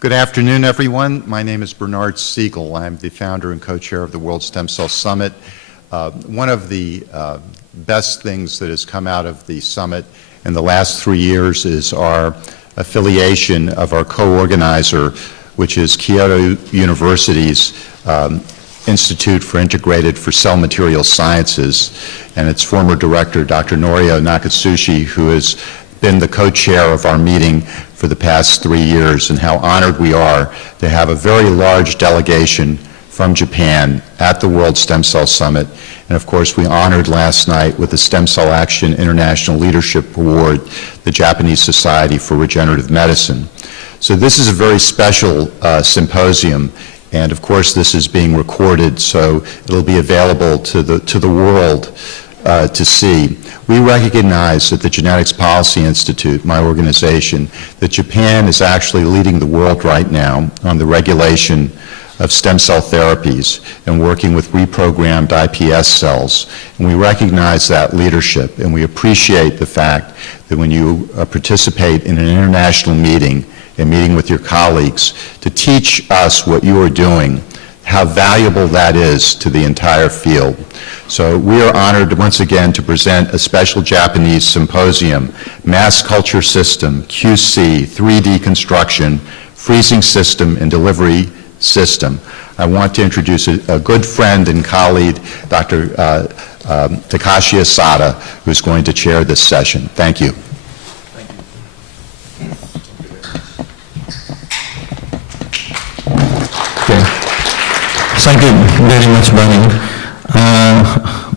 Good afternoon, everyone. My name is Bernard Siegel. I'm the founder and co-chair of the World Stem Cell Summit. One of the best things that has come out of the summit in the last 3 years is our affiliation of our co-organizer, which is Kyoto University's Institute for Integrated for Cell Material Sciences, and its former director, Dr. Norio Nakatsuji, who has been the co-chair of our meeting for the past 3 years, and how honored we are to have a very large delegation from Japan at the World Stem Cell Summit. And of course, we honored last night with the Stem Cell Action International Leadership Award, the Japanese Society for Regenerative Medicine. So this is a very special symposium, and of course this is being recorded, so it'll be available to the world to see. We recognize at the Genetics Policy Institute, my organization, that Japan is actually leading the world right now on the regulation of stem cell therapies and working with reprogrammed iPS cells. And we recognize that leadership, and we appreciate the fact that when you participate in an international meeting, a meeting with your colleagues, to teach us what you are doing, how valuable that is to the entire field. So we are honored once again to present a special Japanese symposium, Mass Culture System, QC, 3D Construction, Freezing System, and Delivery System. I want to introduce a good friend and colleague, Dr. Takashi Asada, who's going to chair this session. Thank you. Thank you very much, Barney.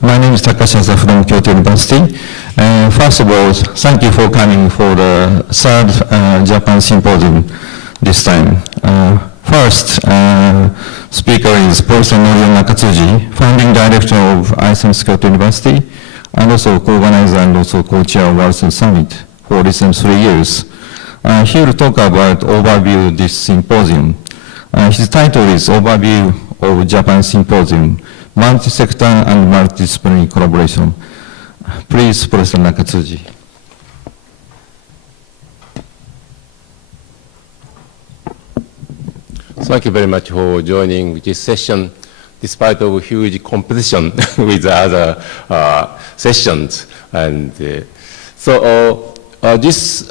My name is Takashi Asada from Kyoto University. First of all, thank you for coming for the third Japan Symposium this time. First speaker is Professor Norio Nakatsuji, founding director of iCeMS Kyoto University, and also co-organizer and also co-chair of World Summit for recent 3 years. He will talk about overview of this symposium. His title is Overview of Japan Symposium, Multi-Sector and Multidisciplinary Collaboration. Please, Professor Nakatsuji. Thank you very much for joining this session, despite of huge competition with other sessions. And this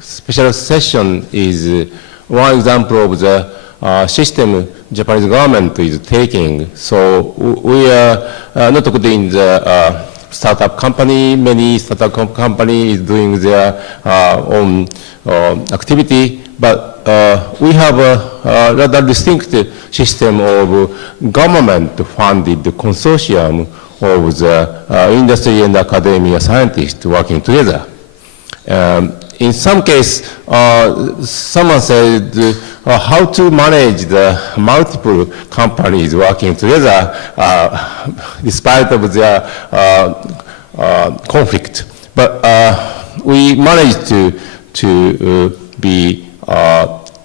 special session is one example of the system Japanese government is taking. So we are not in the startup company. Many startup companies is doing their own activity, but we have a rather distinct system of government-funded consortium of the industry and academia scientists working together. In some case, someone said how to manage the multiple companies working together despite of their conflict. But we managed to be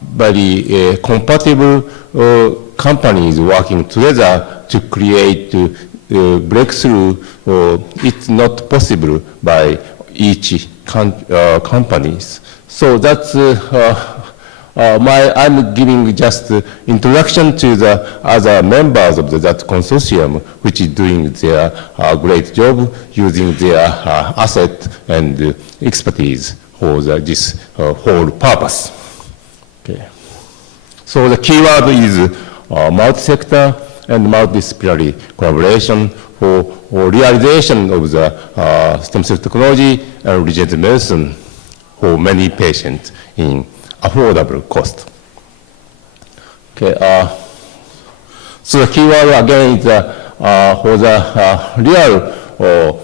very compatible companies working together to create breakthrough. It's not possible by each companies. So that's I'm giving just introduction to the other members of that consortium, which is doing their great job using their asset and expertise for this whole purpose. Okay. So the keyword is multi-sector and multidisciplinary collaboration for realization of the stem cell technology and regenerative medicine for many patients in affordable cost. Okay, so the keyword again is for the real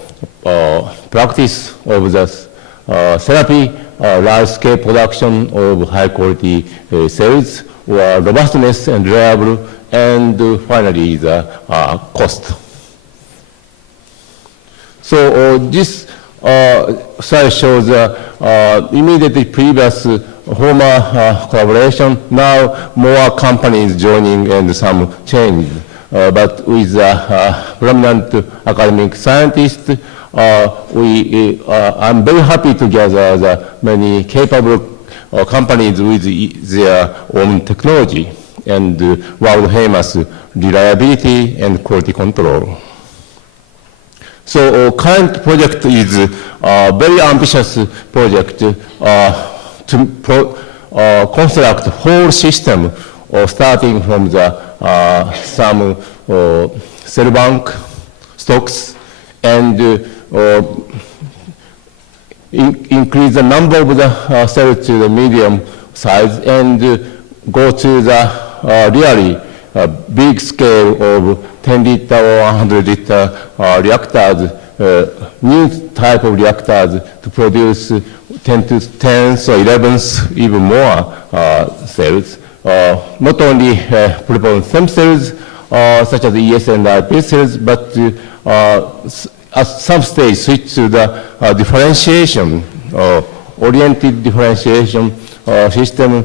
practice of the therapy, large-scale production of high-quality cells, or robustness and reliable, and finally the cost. So this slide shows immediately previous former collaboration. Now more companies joining and some change. But with prominent academic scientists, I'm very happy to gather the many capable companies with their own technology and world famous reliability and quality control. So current project is a very ambitious project to construct whole system starting from the some cell bank stocks and increase the number of the cells to the medium size and go to the really big scale of 10 liter or 100 liter reactors, new type of reactors to produce 10 to 10s or 11s, even more cells. Not only pluripotent stem cells, such as ES and IP cells, but at some stage switch to the differentiation, oriented differentiation system,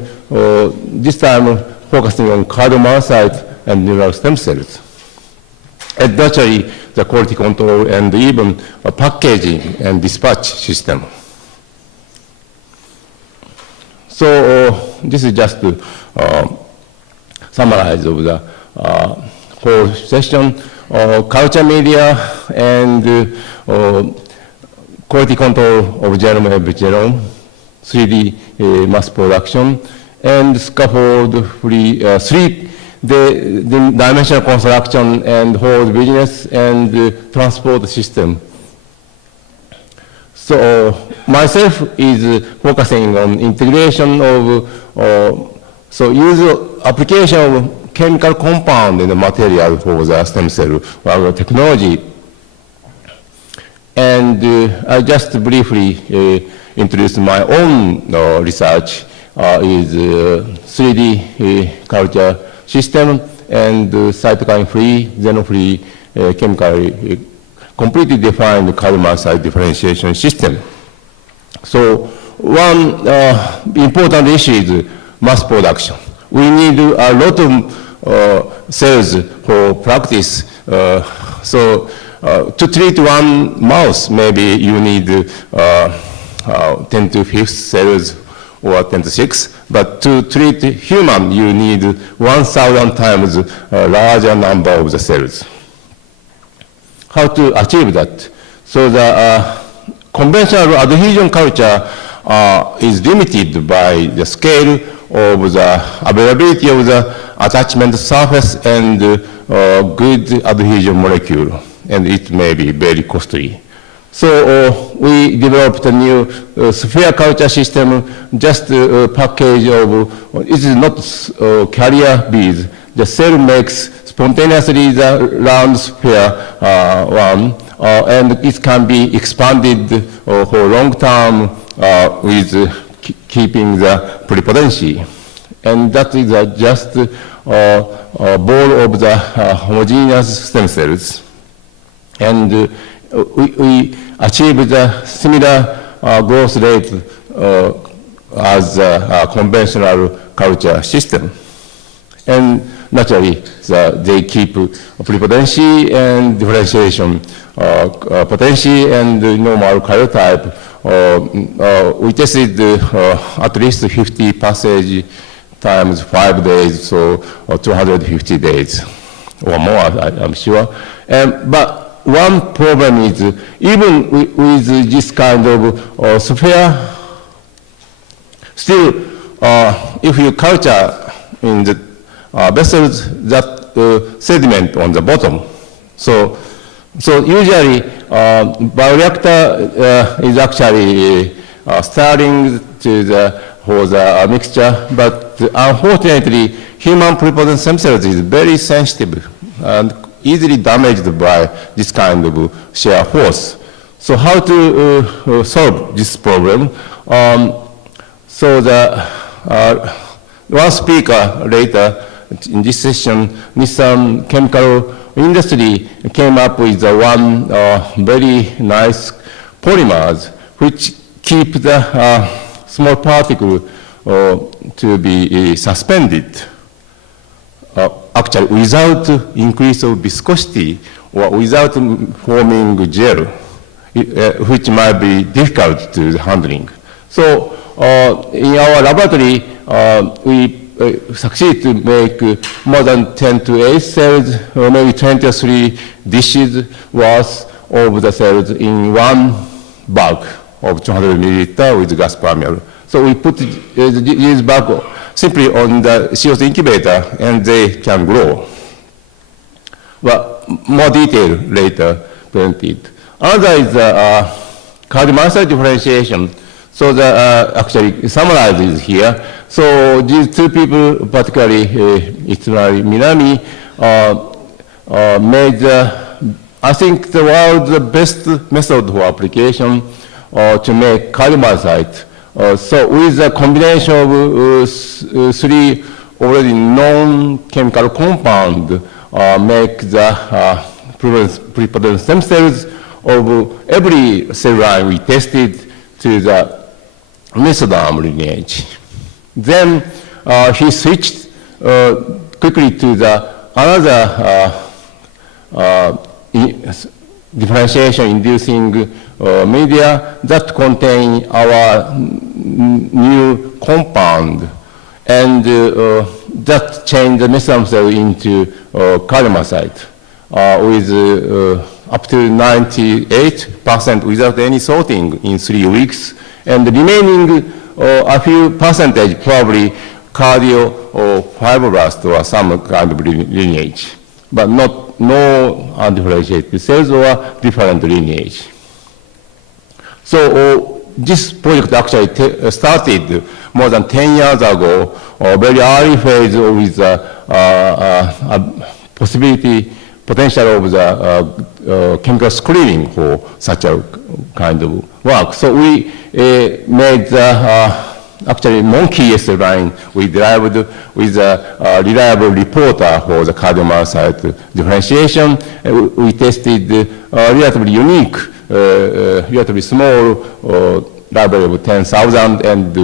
this time focusing on cardiomyocytes and neural stem cells. And naturally, the quality control and even packaging and dispatch system. So this is just to summarize of the whole session. Culture media and quality control of genome and epigenome, 3D mass production, and scaffold-free, the dimensional construction and whole business and transport system. So myself is focusing on integration of, so user application of chemical compound in the material for the stem cell technology. And I just briefly introduced my own research is 3D culture system and cytokine-free, xeno-free, chemically completely defined cardiomyocyte differentiation system. So one important issue is mass production. We need a lot of cells for practice. So to treat one mouse, maybe you need 10 to 5 cells or 10 to 6, but to treat human, you need 1,000 times larger number of the cells. How to achieve that? So the conventional adhesion culture is limited by the scale of the availability of the attachment surface and good adhesion molecule, and it may be very costly. So we developed a new sphere culture system, just a package of, it is not carrier beads. The cell makes spontaneously the round sphere one, and it can be expanded for long term with keeping the pluripotency. And that is just a ball of the homogeneous stem cells. And we achieve the similar growth rate as a conventional culture system. And naturally, they keep pluripotency and differentiation potency and normal karyotype. We tested at least 50 passage times 5 days, so 250 days or more, I'm sure. But one problem is, even with this kind of sphere, still, if you culture in the vessels, that sediment on the bottom. So usually, bioreactor is actually starting for the mixture, but unfortunately, human pluripotent stem cells is very sensitive and easily damaged by this kind of shear force. So how to solve this problem? So one speaker later in this session, Nissan chemical industry came up with one very nice polymers which keep the small particle to be suspended. Actually, without increase of viscosity or without forming gel, which might be difficult to handling. So in our laboratory, we succeed to make more than 10 to 8 cells, or maybe 23 dishes worth of the cells in one bag of 200 milliliter with gas permeable. So we put these bags simply on the CO2 incubator, and they can grow. Well, more detail later presented. Another is cardiomyocyte differentiation. So the actually summarized here. So these two people, particularly Itsunari Minami, made, I think, the world's best method for application to make cardiomyocyte. So with a combination of three already known chemical compound, make the pluripotent stem cells of every cell line we tested to the mesoderm lineage. Then he switched quickly to the another differentiation-inducing media that contain our new compound, and that changed the mesoderm cell into cardiomyocyte with up to 98% without any sorting in 3 weeks, and the remaining a few percentage probably cardio or fibroblast or some kind of lineage, but no undifferentiated cells or different lineage. So this project actually started more than 10 years ago, very early phase with potential of the chemical screening for such a kind of work. So we made actually monkey ESL line we derived with a reliable reporter for the cardiomyocyte differentiation. We tested relatively unique, relatively small library of 10,000 and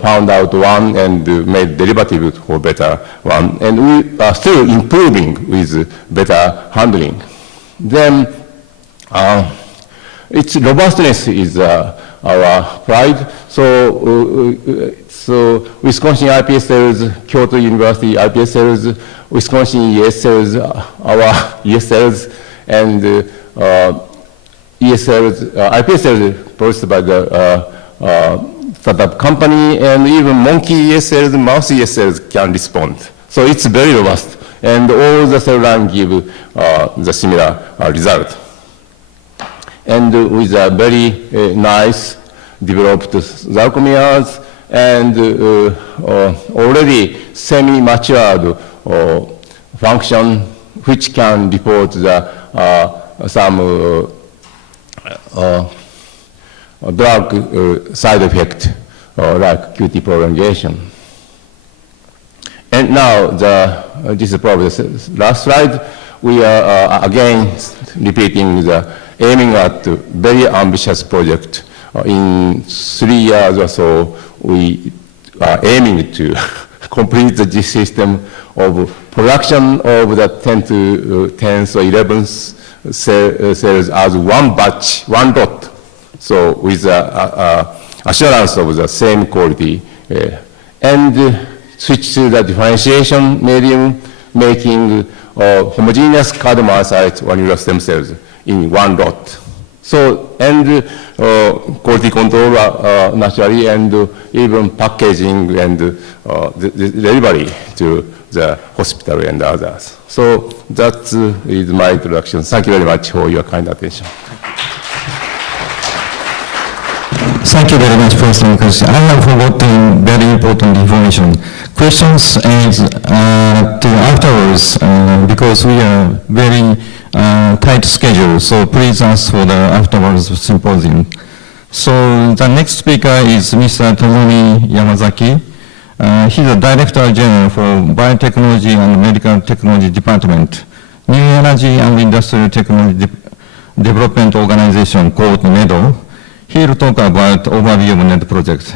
found out one and made derivative for better one. And we are still improving with better handling. Then its robustness is our pride. So Wisconsin iPS cells, Kyoto University iPS cells, Wisconsin ES cells, our ES cells, and ES cells, iPS cells produced by the startup company, and even monkey ES cells, mouse ES cells can respond. So it's very robust, and all the cell lines give the similar result. And with a very nice developed sarcomeres and already semi-matured function which can report the, some drug side effect like QT prolongation. And now this is probably the last slide. We are again repeating aiming at very ambitious project. In 3 years or so, we are aiming to complete this system of production of the 10 to 10s or 11s cells as one batch, one lot. So with assurance of the same quality, and switch to the differentiation medium, making homogeneous cardiomyocyte granular stem cells in one lot. So, and quality control naturally, and even packaging and delivery to the hospital and others. So that is my introduction. Thank you very much for your kind attention. Thank you very much, Professor Mikoshi. I have forgotten very important information. Questions is to afterwards, because we are very tight schedule, so please ask for the afterwards symposium. So the next speaker is Mr. Tomoki Yamazaki. He's the Director General for Biotechnology and Medical Technology Department, New Energy and Industrial Technology Development Organization called NEDO. He'll talk about overview of NEDO project.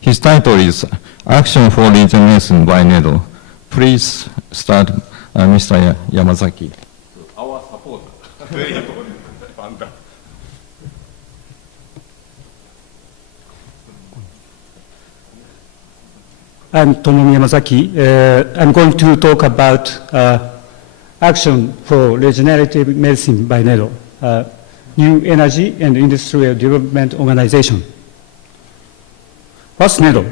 His title is Action for Regeneration by NEDO. Please start, Mr. Yamazaki. Our supporter. Very important. I'm Tomomi Yamazaki. I'm going to talk about Action for Regenerative Medicine by NEDO, New Energy and Industrial Development Organization. What's NEDO?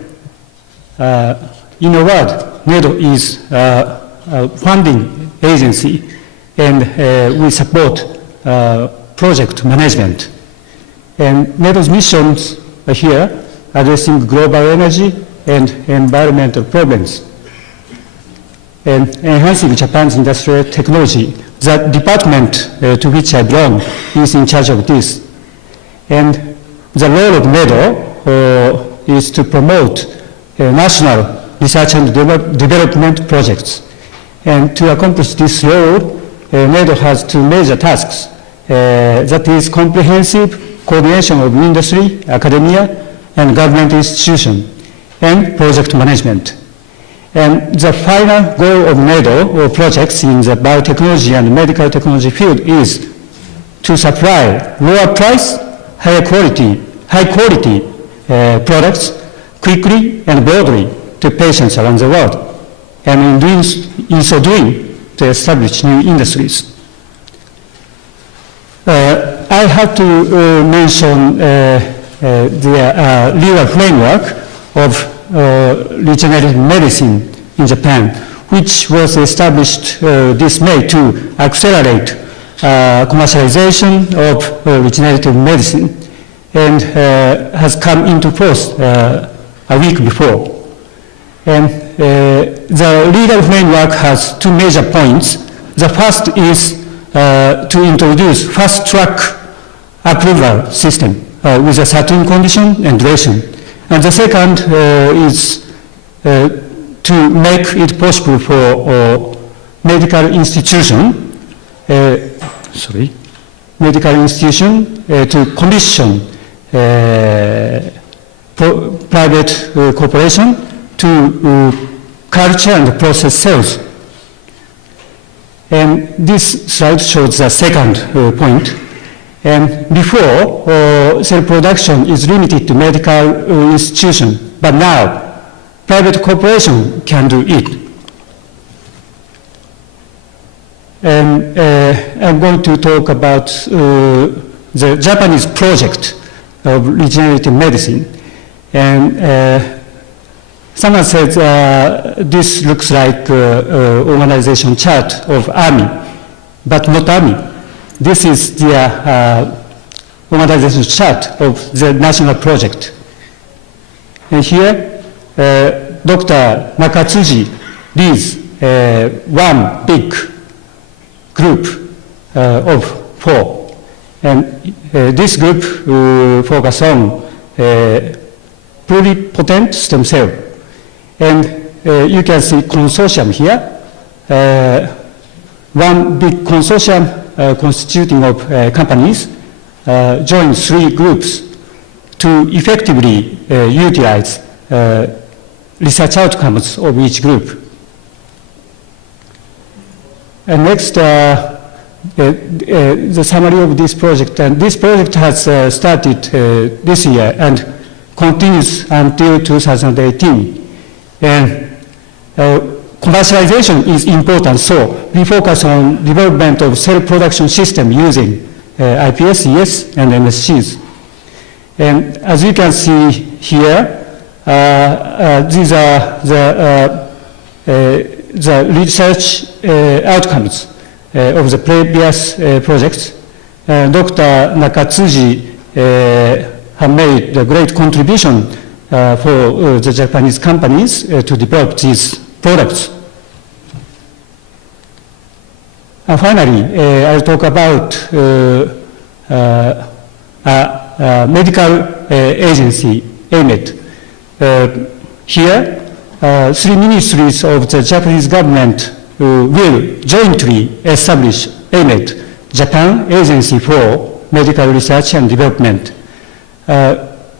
In a word, NEDO is a funding agency, and we support project management. And NEDO's missions are here, addressing global energy and environmental problems, and enhancing Japan's industrial technology. The department to which I belong is in charge of this. And the role of NEDO is to promote national research and development projects. And to accomplish this role, NEDO has two major tasks. That is comprehensive coordination of industry, academia, and government institutions, and project management. And the final goal of NEDO projects in the biotechnology and medical technology field is to supply lower price, high quality products quickly and broadly to patients around the world, and in so doing, to establish new industries. I have to mention the legal framework of regenerative medicine in Japan, which was established this May to accelerate commercialization of regenerative medicine, and has come into force a week before. And the legal framework has two major points. The first is to introduce fast-track approval system with a certain condition and duration. And the second is to make it possible for medical institution to commission private corporation to culture and process cells. And this slide shows the second point. And before, cell production is limited to medical institution, but now private corporation can do it. And I'm going to talk about the Japanese project of regenerative medicine. And someone said this looks like organization chart of army, but not army. This is the organization chart of the national project. And here, Dr. Nakatsuji leads one big group of 4. And this group focus on pluripotent stem cell. And you can see consortium here. One big consortium constituting of companies join 3 groups to effectively utilize research outcomes of each group. And next, the summary of this project. And this project has started this year and continues until 2018. And commercialization is important, so we focus on development of cell production system using iPS, ES, and MSCs. And as you can see here, these are the research outcomes of the previous projects. Dr. Nakatsuji have made a great contribution for the Japanese companies to develop these products. And finally, I'll talk about medical agency, AMED. Here, 3 ministries of the Japanese government will jointly establish AMED, Japan Agency for Medical Research and Development.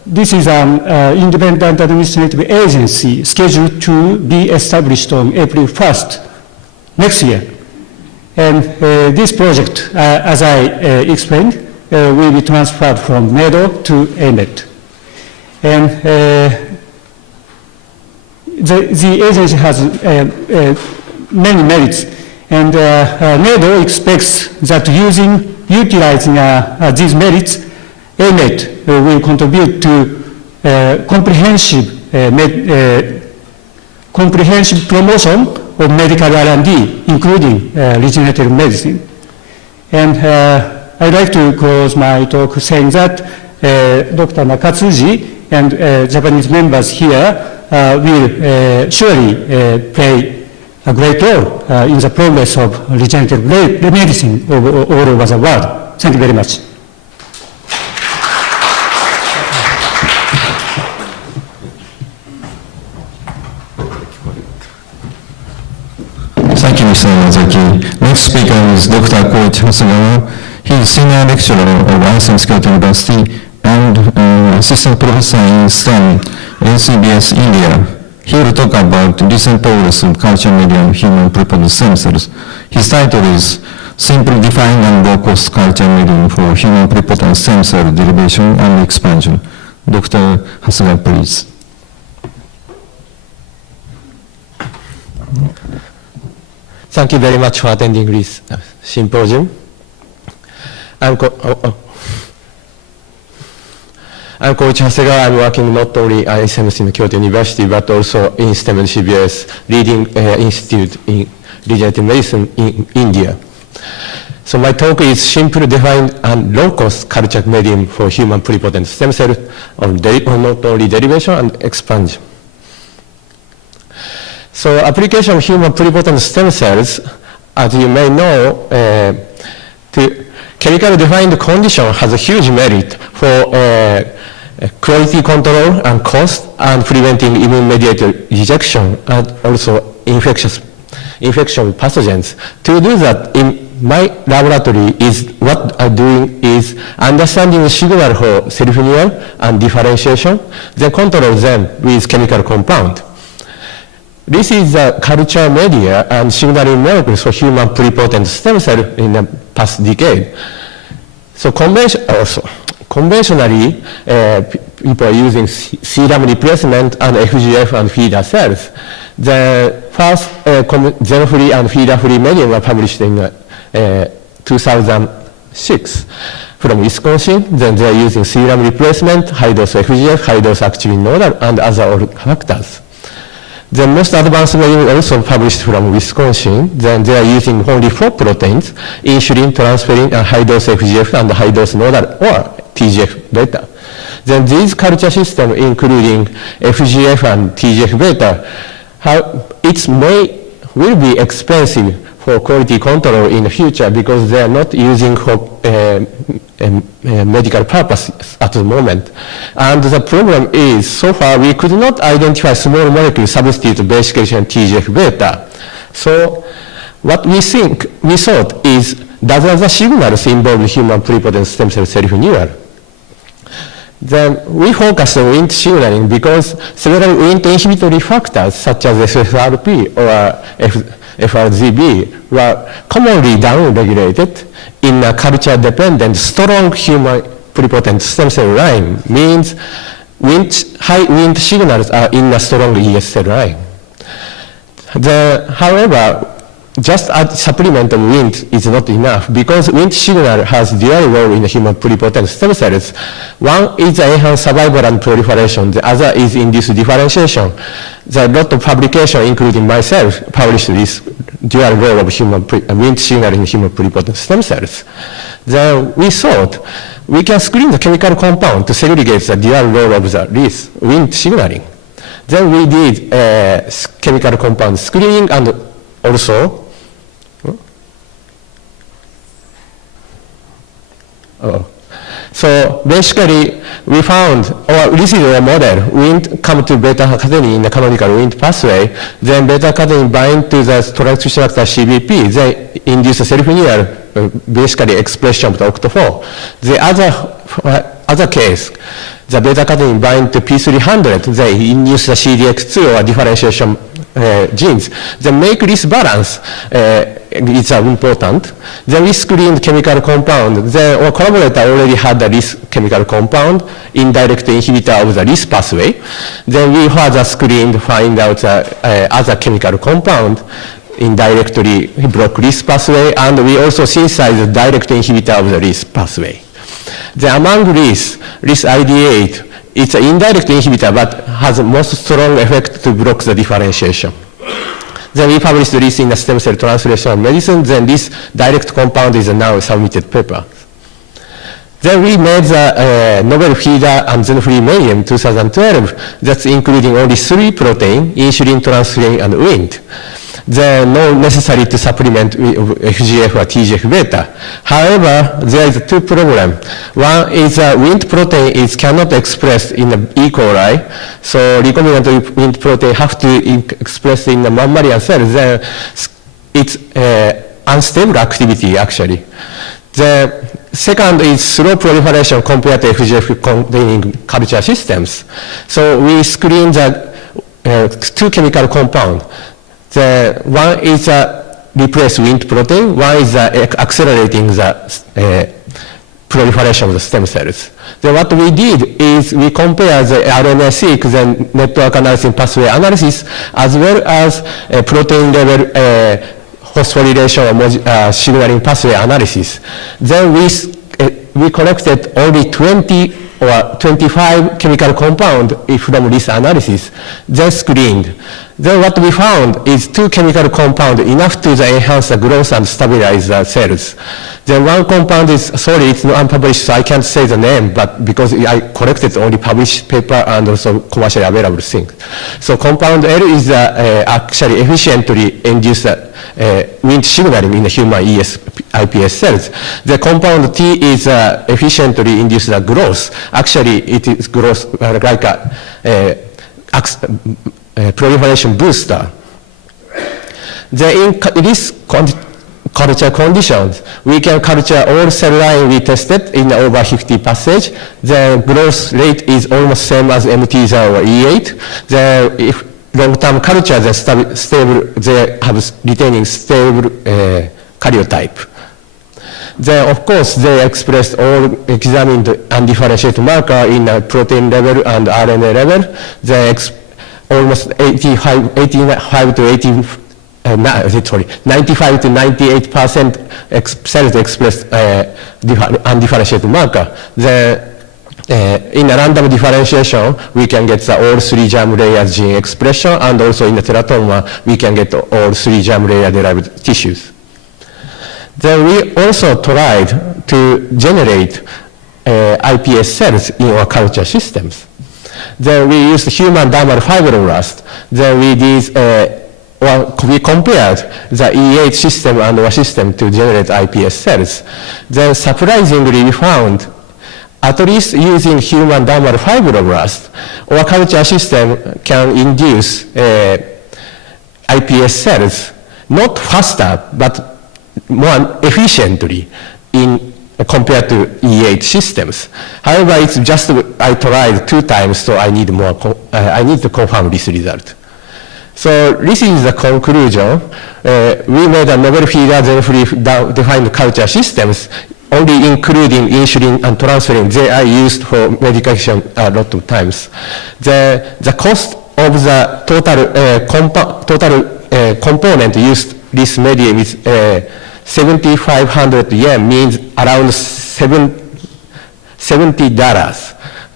This is an independent administrative agency scheduled to be established on April 1st next year. And this project, as I explained, will be transferred from NEDO to AMED. And the agency has many merits, and NEDO expects that utilizing these merits, AMET will contribute to comprehensive promotion of medical R&D, including regenerative medicine. And I'd like to close my talk saying that Dr. Nakatsuji and Japanese members here will surely play a great role in the progress of regenerative medicine all over the world. Thank you very much. Thank you, Mr. Yamazaki. Next speaker is Dr. Kouichi Hasegawa. He is senior lecturer of iCeMS Kyoto University and assistant professor in STEM, NCBS India. He will talk about recent progress of culture medium human pluripotent stem cells. His title is Simple Defined and Low-Cost Culture Medium for Human Pluripotent Stem Cell Derivation and Expansion. Dr. Hasegawa, please. Thank you very much for attending this symposium. I'm Kouichi Hasegawa. I'm working not only at iCeMS in Kyoto University, but also in STEM and CBS, leading institute in regenerative medicine in India. So my talk is simple, defined, and low-cost culture medium for human pluripotent stem cell on not only derivation and expansion. So application of human pluripotent stem cells, as you may know, the chemical defined condition has a huge merit for quality control and cost and preventing immune-mediated rejection and also infection pathogens. To do that, in my laboratory what I'm doing is understanding the signal for self-renewal and differentiation, then control them with chemical compound. This is the culture media and signaling molecules for human pluripotent stem cell in the past decade. So conventionally, people are using serum replacement and FGF and feeder cells. The first xeno-free and feeder-free medium were published in 2006 from Wisconsin. Then they are using serum replacement, high-dose FGF, high-dose activin nodal, and other factors. The most advanced medium also published from Wisconsin. Then they are using only 4 proteins, insulin, transferrin, and high-dose FGF and high-dose nodal or TGF-beta. Then these culture systems, including FGF and TGF-beta, will be expensive for quality control in the future because they are not using for medical purposes at the moment. And the problem is, so far we could not identify small molecule substitute basically TGF-beta. So what we thought is, does the signals involve human pluripotent stem cell self-renewal? Then we focused on Wnt signaling because several Wnt inhibitory factors such as FSRP or FRZB were commonly downregulated in a culture-dependent, strong human pluripotent stem cell line, means high Wnt signals are in a strong ES cell line. However, just a supplement of Wnt is not enough because Wnt signal has dual role in the human pluripotent stem cells. One is enhanced survival and proliferation. The other is induced differentiation. There are a lot of publications, including myself, published this dual role of Wnt signal in human pluripotent stem cells. Then we thought we can screen the chemical compound to segregate the dual role of this Wnt signaling. Then we did chemical compound screening and also so basically, we found, or this is a model, Wnt come to beta-catenin in the canonical Wnt pathway, then beta-catenin bind to the transcription factor CBP, they induce a self-renewal, basically expression of the OCT4. The other case, the beta-catenin bind to P300, they induce the CDX2 or differentiation genes. They make this balance it's important. Then we screened chemical compound. Then our collaborator already had the RIS chemical compound, indirect inhibitor of the RIS pathway. Then we further screened, find out other chemical compound, indirectly block RIS pathway, and we also synthesized direct inhibitor of the RIS pathway. Then among RIS ID8, it's an indirect inhibitor but has most strong effect to block the differentiation. Then we published this in the Stem Cell Translational Medicine. Then this direct compound is a now submitted paper. Then we made the novel feeder and xeno-free medium 2012. That's including only 3 protein, insulin, transferrin, and Wnt. Then no necessary to supplement with FGF or TGF-beta. However, there is 2 problems. One is Wnt protein is cannot expressed in the E. coli, so recombinant Wnt protein have to express in the mammalian cells. Then it's unstable activity actually. The second is slow proliferation compared to FGF-containing culture systems. So we screen the 2 chemical compounds. The one is replace Wnt protein, one is accelerating the proliferation of the stem cells. Then what we did is we compare the RNA-seq, the network analysis pathway analysis, as well as protein level phosphorylation or signaling pathway analysis. Then we collected only 20 or 25 chemical compounds from this analysis, then screened. Then what we found is 2 chemical compounds enough to enhance the growth and stabilize the cells. Then one compound is, sorry, it's not unpublished, so I can't say the name, but because I collected only published paper and also commercially available things. So compound L is actually efficiently induce Wnt signaling in the human iPS cells. The compound T is efficiently induce the growth. Actually, it is growth like a proliferation booster. Then in this culture conditions, we can culture all cell line we tested in over 50 passage. The growth rate is almost same as MT0 or E8. If long-term culture, they're stable, they have retaining stable karyotype. Then, of course, they expressed all examined undifferentiated marker in protein level and RNA level. They almost 95 to 98% cells expressed undifferentiated marker. In a random differentiation, we can get the all 3 germ layer gene expression, and also in the teratoma, we can get all 3 germ layer derived tissues. Then we also tried to generate iPS cells in our culture systems. Then we used human dermal fibroblast. Then we did, we compared the E8 system and our system to generate iPS cells. Then surprisingly, we found, at least using human dermal fibroblast, our culture system can induce iPS cells, not faster, but more efficiently compared to E8 systems. However, it's just I tried 2 times, so I need more. I need to confirm this result. So this is the conclusion. We made a novel feeder xeno-free defined culture systems, only including insulin and transferrin. They are used for medication a lot of times. The cost of the total component used this medium is 7,500 yen, means around $70.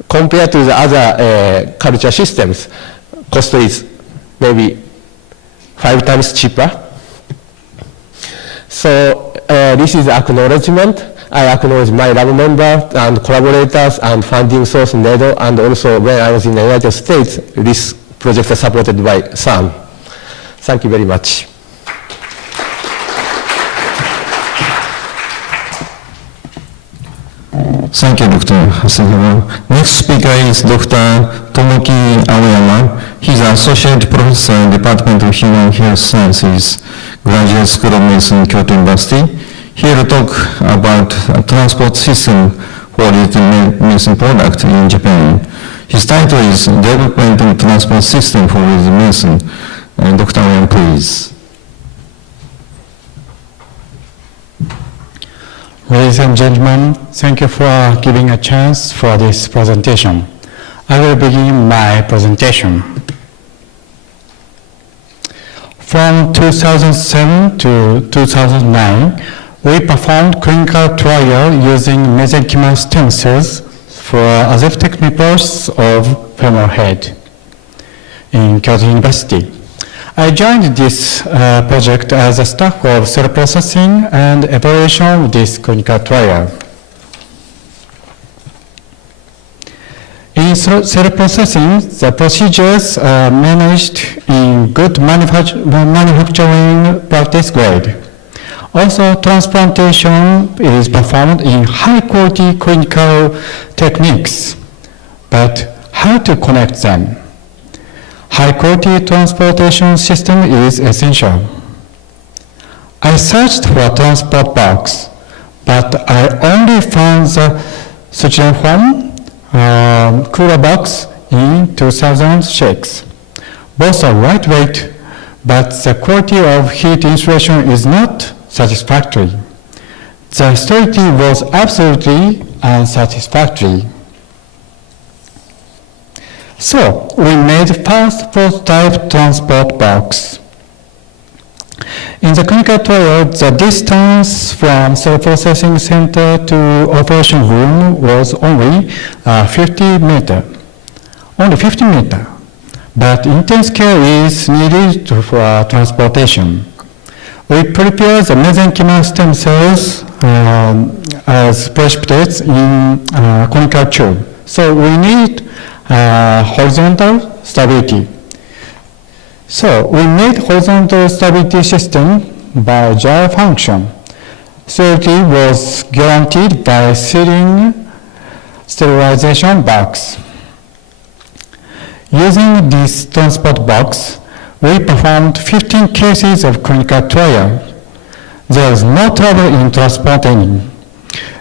Compared to the other culture systems, cost is maybe 5 times cheaper. So this is acknowledgement. I acknowledge my lab member and collaborators and funding source NEDO, and also when I was in the United States, this project is supported by SAM. Thank you very much. Thank you, Dr. Hasegawa. Next speaker is Dr. Tomoki Aoyama. He's an Associate Professor in the Department of Human Health Sciences, Graduate School of Medicine, Kyoto University. He'll talk about a transport system for digital medicine product in Japan. His title is Development of Transport System for Digital Medicine. Dr. Aoyama, please. Ladies and gentlemen, thank you for giving a chance for this presentation. I will begin my presentation. From 2007 to 2009, we performed clinical trial using mesenchymal stem cells for aseptic necrosis of femoral head in Kyoto University. I joined this project as a staff of cell processing and evaluation of this clinical trial. In cell processing, the procedures are managed in good manufacturing practice grade. Also, transplantation is performed in high-quality clinical techniques, but how to connect them? High-quality transportation system is essential. I searched for a transport box, but I only found the Styrofoam cooler box in 2006. Both are lightweight, but the quality of heat insulation is not satisfactory. The stability was absolutely unsatisfactory. So, we made first prototype transport box. In the clinical trial, the distance from cell processing center to operation room was only 50 meters. Only 50 meters. But intense care is needed for transportation. We prepare the mesenchymal stem cells as precipitates in conical tube. So we need horizontal stability. So we made horizontal stability system by gyro function. Stability was guaranteed by sealing sterilization box. Using this transport box, we performed 15 cases of clinical trial. There was no trouble in transporting.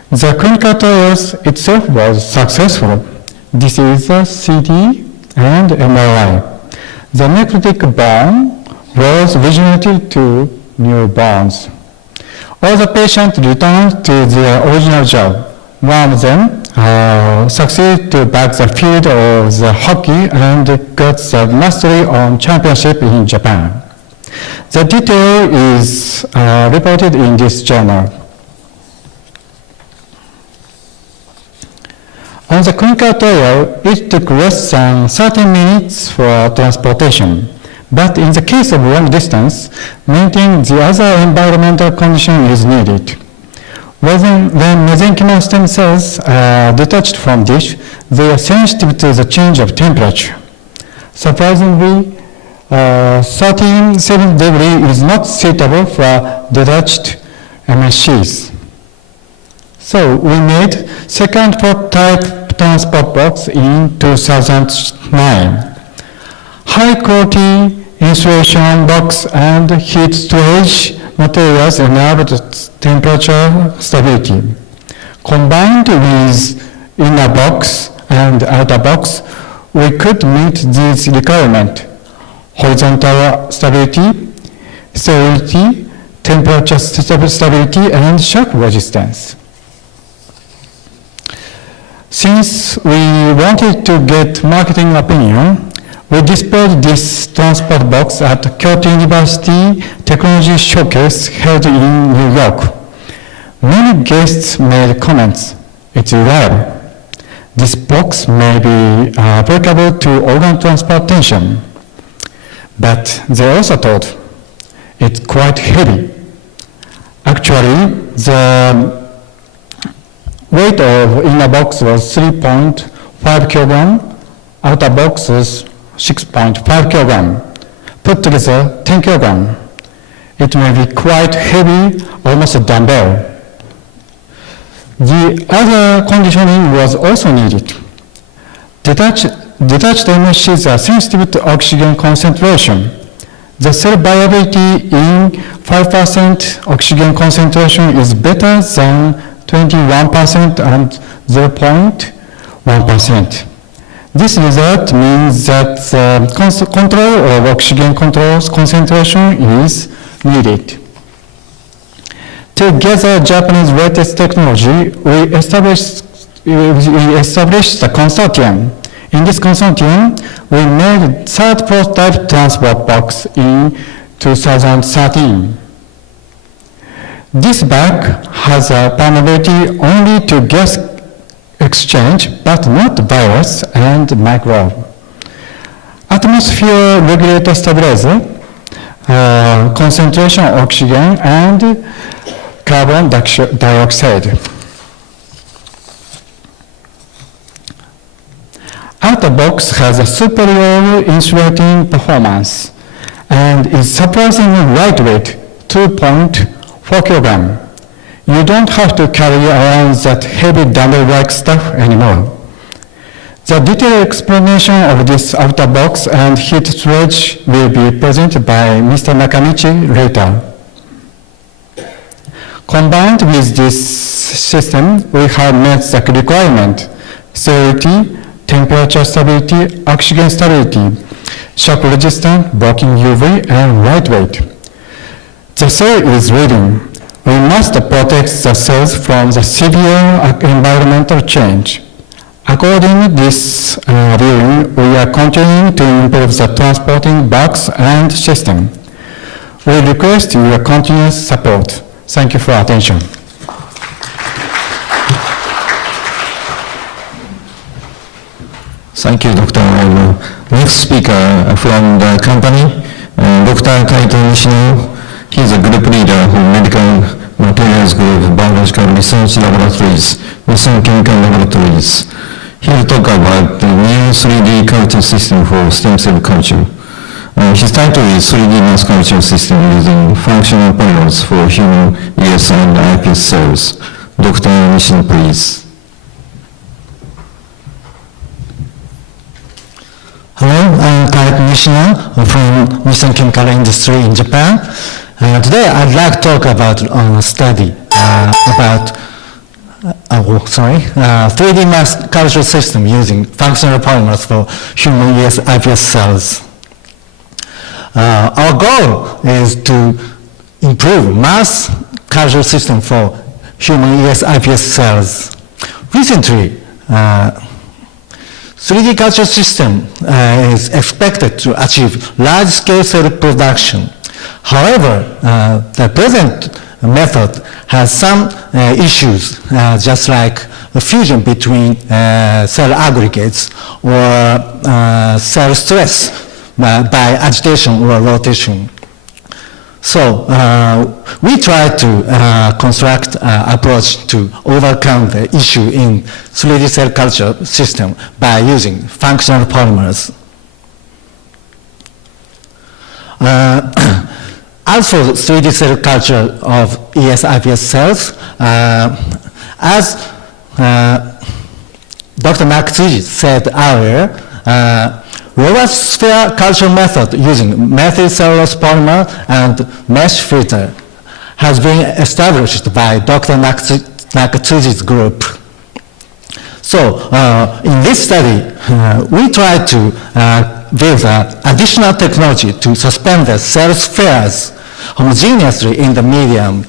The clinical trials itself was successful. This is a CT and MRI. The necrotic bone was regenerated to new bones. All the patients returned to their original job. One of them succeeded to back the field of the hockey and got the mastery on championship in Japan. The detail is reported in this journal. On the clinical trial, it took less than 30 minutes for transportation. But in the case of long distance, maintaining the other environmental condition is needed. When mesenchymal stem cells are detached from dish, they are sensitive to the change of temperature. Surprisingly, 37 degree is not suitable for detached MSCs. So we made second prototype transport box in 2009. High quality insulation box and heat storage materials enabled temperature stability. Combined with inner box and outer box, we could meet these requirements: horizontal stability, sterility, temperature stability, and shock resistance. Since we wanted to get marketing opinion, we displayed this transport box at Kyoto University Technology Showcase held in New York. Many guests made comments. It's reliable. This box may be applicable to organ transplantation. But they also thought it's quite heavy. Actually, the weight of inner box was 3.5 kilogram, outer box was 6.5 kilogram, put together 10 kilogram. It may be quite heavy, almost a dumbbell. The other conditioning was also needed. Detached MSCs are sensitive to oxygen concentration. The cell viability in 5% oxygen concentration is better than 21% and 0.1%. This result means that control of oxygen concentration is needed. To gather Japanese latest technology, we established the consortium. In this consortium, we made third prototype transport box in 2013. This bag has a vulnerability only to gas exchange, but not virus and microbe. Atmosphere regulator stabilizer, concentration oxygen, and carbon dioxide. Outer box has a superior insulating performance and is surprisingly lightweight, 2.4 kg. You don't have to carry around that heavy dumbbell-like stuff anymore. The detailed explanation of this outer box and heat storage will be presented by Mr. Nakamichi later. Combined with this system, we have met the requirement: sterility, temperature stability, oxygen stability, shock resistant, blocking UV, and lightweight. The cell is reading. We must protect the cells from the severe environmental change. According to this viewing, we are continuing to improve the transporting box and system. We request your continuous support. Thank you for attention. Thank you, Dr. Norio. Next speaker from the company, Dr. Taito Nishino. He is a group leader of Medical Materials Group, Biological Research Laboratories, Nissan Chemical Laboratories. He will talk about the new 3D culture system for stem cell culture. His title is 3D mass culture system using functional polymers for human ES and iPS cells. Dr. Nishino, please. Hello, I'm Taito Nishino from Nissan Chemical Industry in Japan. Today I'd like to talk about a study about 3D mass culture system using functional polymers for human ES iPS cells. Our goal is to improve mass culture system for human ES iPS cells. Recently, 3D culture system is expected to achieve large-scale cell production. However, the present method has some issues, just like the fusion between cell aggregates or cell stress by agitation or rotation. So we try to construct an approach to overcome the issue in 3D cell culture system by using functional polymers. As for 3D cell culture of ES iPS cells, as Dr. Nakatsuji said earlier, Robust sphere culture method using methylcellulose polymer and mesh filter has been established by Dr. Nakatsuji's group. So in this study, we tried to build additional technology to suspend the cell spheres homogeneously in the medium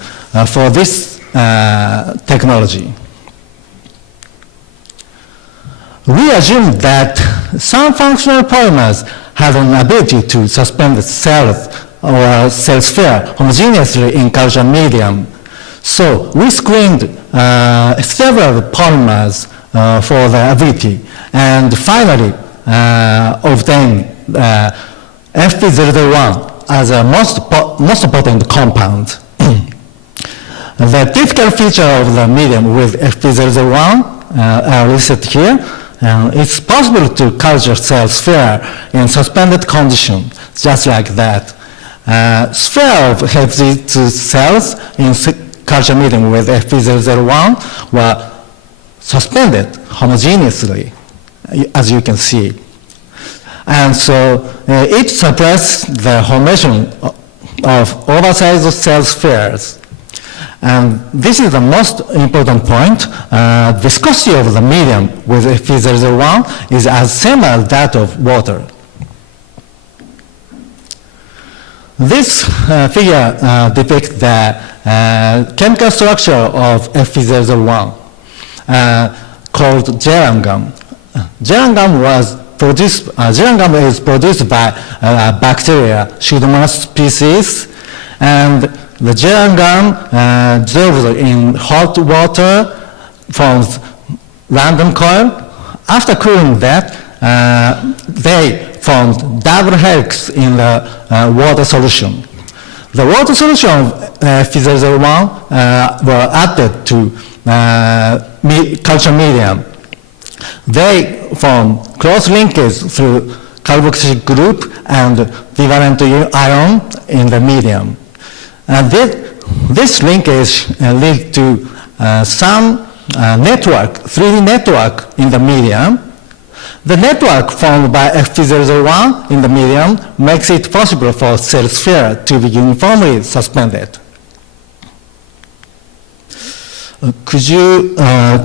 for this technology. We assumed that some functional polymers have an ability to suspend the cells or cell sphere homogeneously in culture medium. So we screened several polymers for their ability and finally obtained FP001 as a most potent compound. The typical feature of the medium with FP001 are listed here. It's possible to culture cell sphere in suspended condition, just like that. Sphere of healthy cells in culture medium with FP001 were suspended homogeneously, as you can see. And so it suppressed the formation of oversized cell spheres. And this is the most important point. Viscosity of the medium with FP001 is as same as that of water. This figure depicts the chemical structure of Fp001 called gerangum. Gerangum is produced by bacteria, Pseudomonas species, and the gerangum dissolves in hot water, forms random coil. After cooling that, they formed double helix in the water solution. The water solution of Fp001 were added to culture medium. They form close linkage through carboxylic group and bivalent ion in the medium. And this linkage leads to some network, 3D network in the medium. The network formed by Fp001 in the medium makes it possible for cell sphere to be uniformly suspended. Could you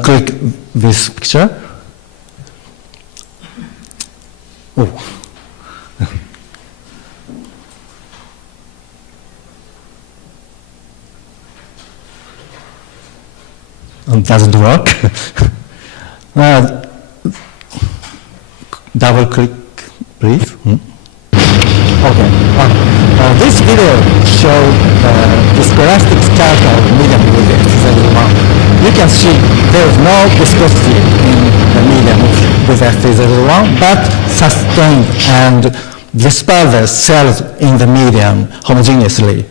click this picture? Oh. Doesn't work. Double click, please. Okay. This video shows the scholastic character of medium with Fp001. You can see there is no viscosity in the medium with Fp001, but sustained and disperse the cells in the medium homogeneously.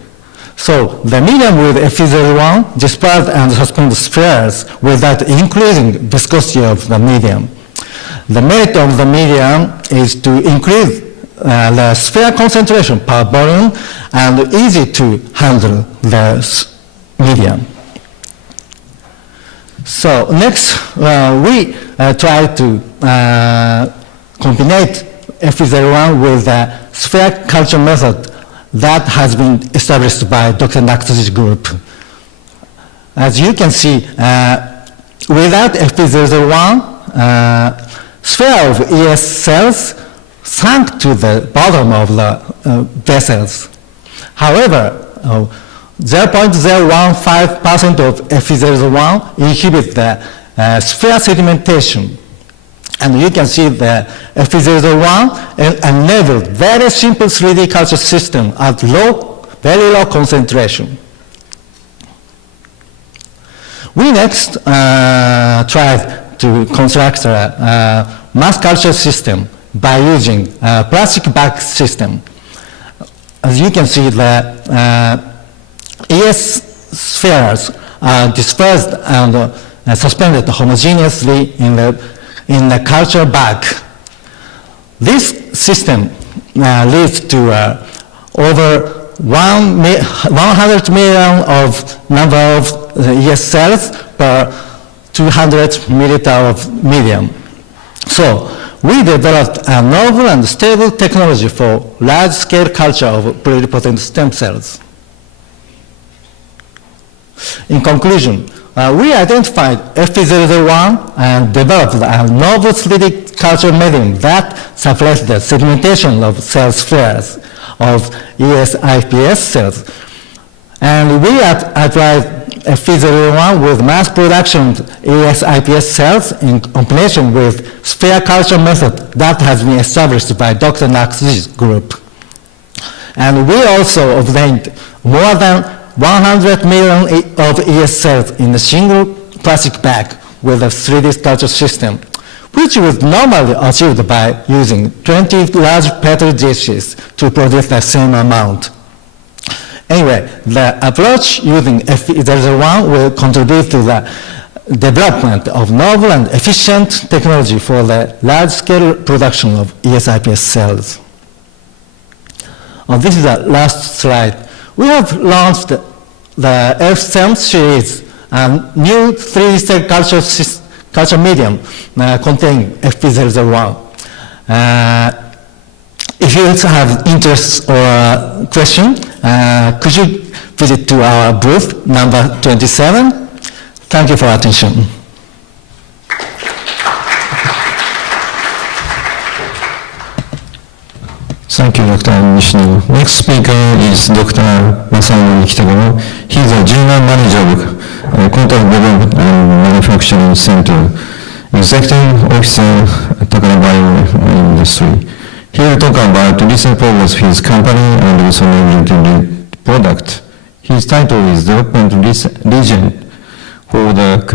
So the medium with Fp001 disperse and suspend spheres without increasing viscosity of the medium. The merit of the medium is to increase the sphere concentration per volume and easy to handle the medium. So next, we try to combine Fp001 with the sphere culture method that has been established by Dr. Nakatsuji group. As you can see, without Fp001, sphere of ES cells sank to the bottom of the vessels. However, 0.015% of Fp001 inhibit the sphere sedimentation. And you can see the Fp001 enabled very simple 3D culture system at very low concentration. We next tried to construct a mass culture system by using a plastic bag system. As you can see, the ES spheres are dispersed and suspended homogeneously in the culture bag. This system leads to over 100 million of number of ES cells per 200 milliliter of medium. So we developed a novel and stable technology for large-scale culture of pluripotent stem cells. In conclusion, we identified Fp001 and developed a novel 3D culture medium that suppresses the segmentation of cell spheres of ES-iPS cells. And we applied Fp001 with mass production ES-iPS cells in combination with sphere culture method that has been established by Dr. Nakatsuji's group. And we also obtained more than 100 million of ES cells in a single plastic bag with a 3D culture system, which was normally achieved by using 20 large petri dishes to produce the same amount. Anyway, the approach using Fp001 will contribute to the development of novel and efficient technology for the large-scale production of ES-iPS cells. This is the last slide. We have launched the iCeMS series, a new 3D cell culture medium containing Fp001. If you have interest or question, could you visit to our booth number 27? Thank you for attention. Thank you, Dr. Nishino. Next speaker is Dr. Masanari Kitagawa. He is a General Manager of Contract Development and Manufacturing Center, Executive Officer Takara Bio Industry. He will talk about recent progress of his company and also related product. His title is Development Region for the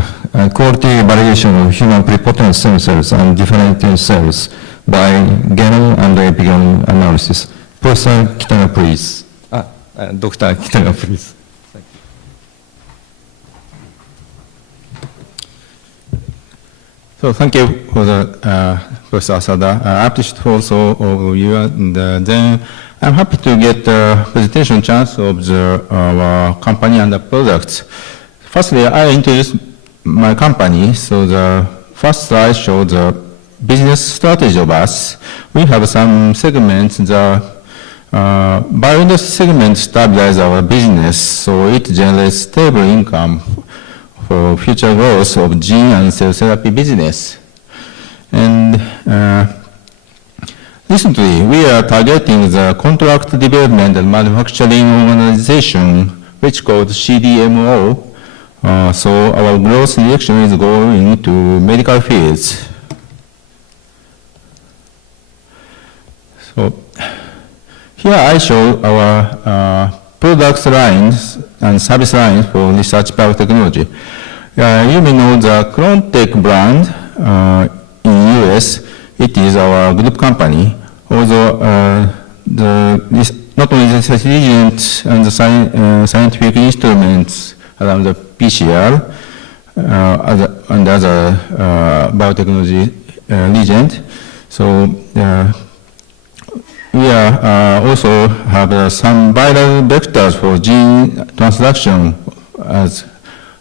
Quality Evaluation of Human Pluripotent Stem Cells and Differentiated Cells by genome and epigenome analysis. Professor Kitagawa, please. Dr. Kitagawa, please. So thank you for the Professor Asada. I appreciate also of you, and then I'm happy to get the presentation chance of our company and the products. Firstly, I introduce my company. So the first slide shows the business strategy of us. We have some segments. The bioindustry segment stabilizes our business, so it generates stable income for future growth of gene and cell therapy business. And recently, we are targeting the contract development and manufacturing organization, which called CDMO. So our growth direction is going to medical fields. So here I show our product lines and service lines for research biotechnology. You may know the Clontech brand in US. It is our group company. Although not only the reagents and the scientific instruments around the PCR and other biotechnology reagent. So we also have some viral vectors for gene transduction as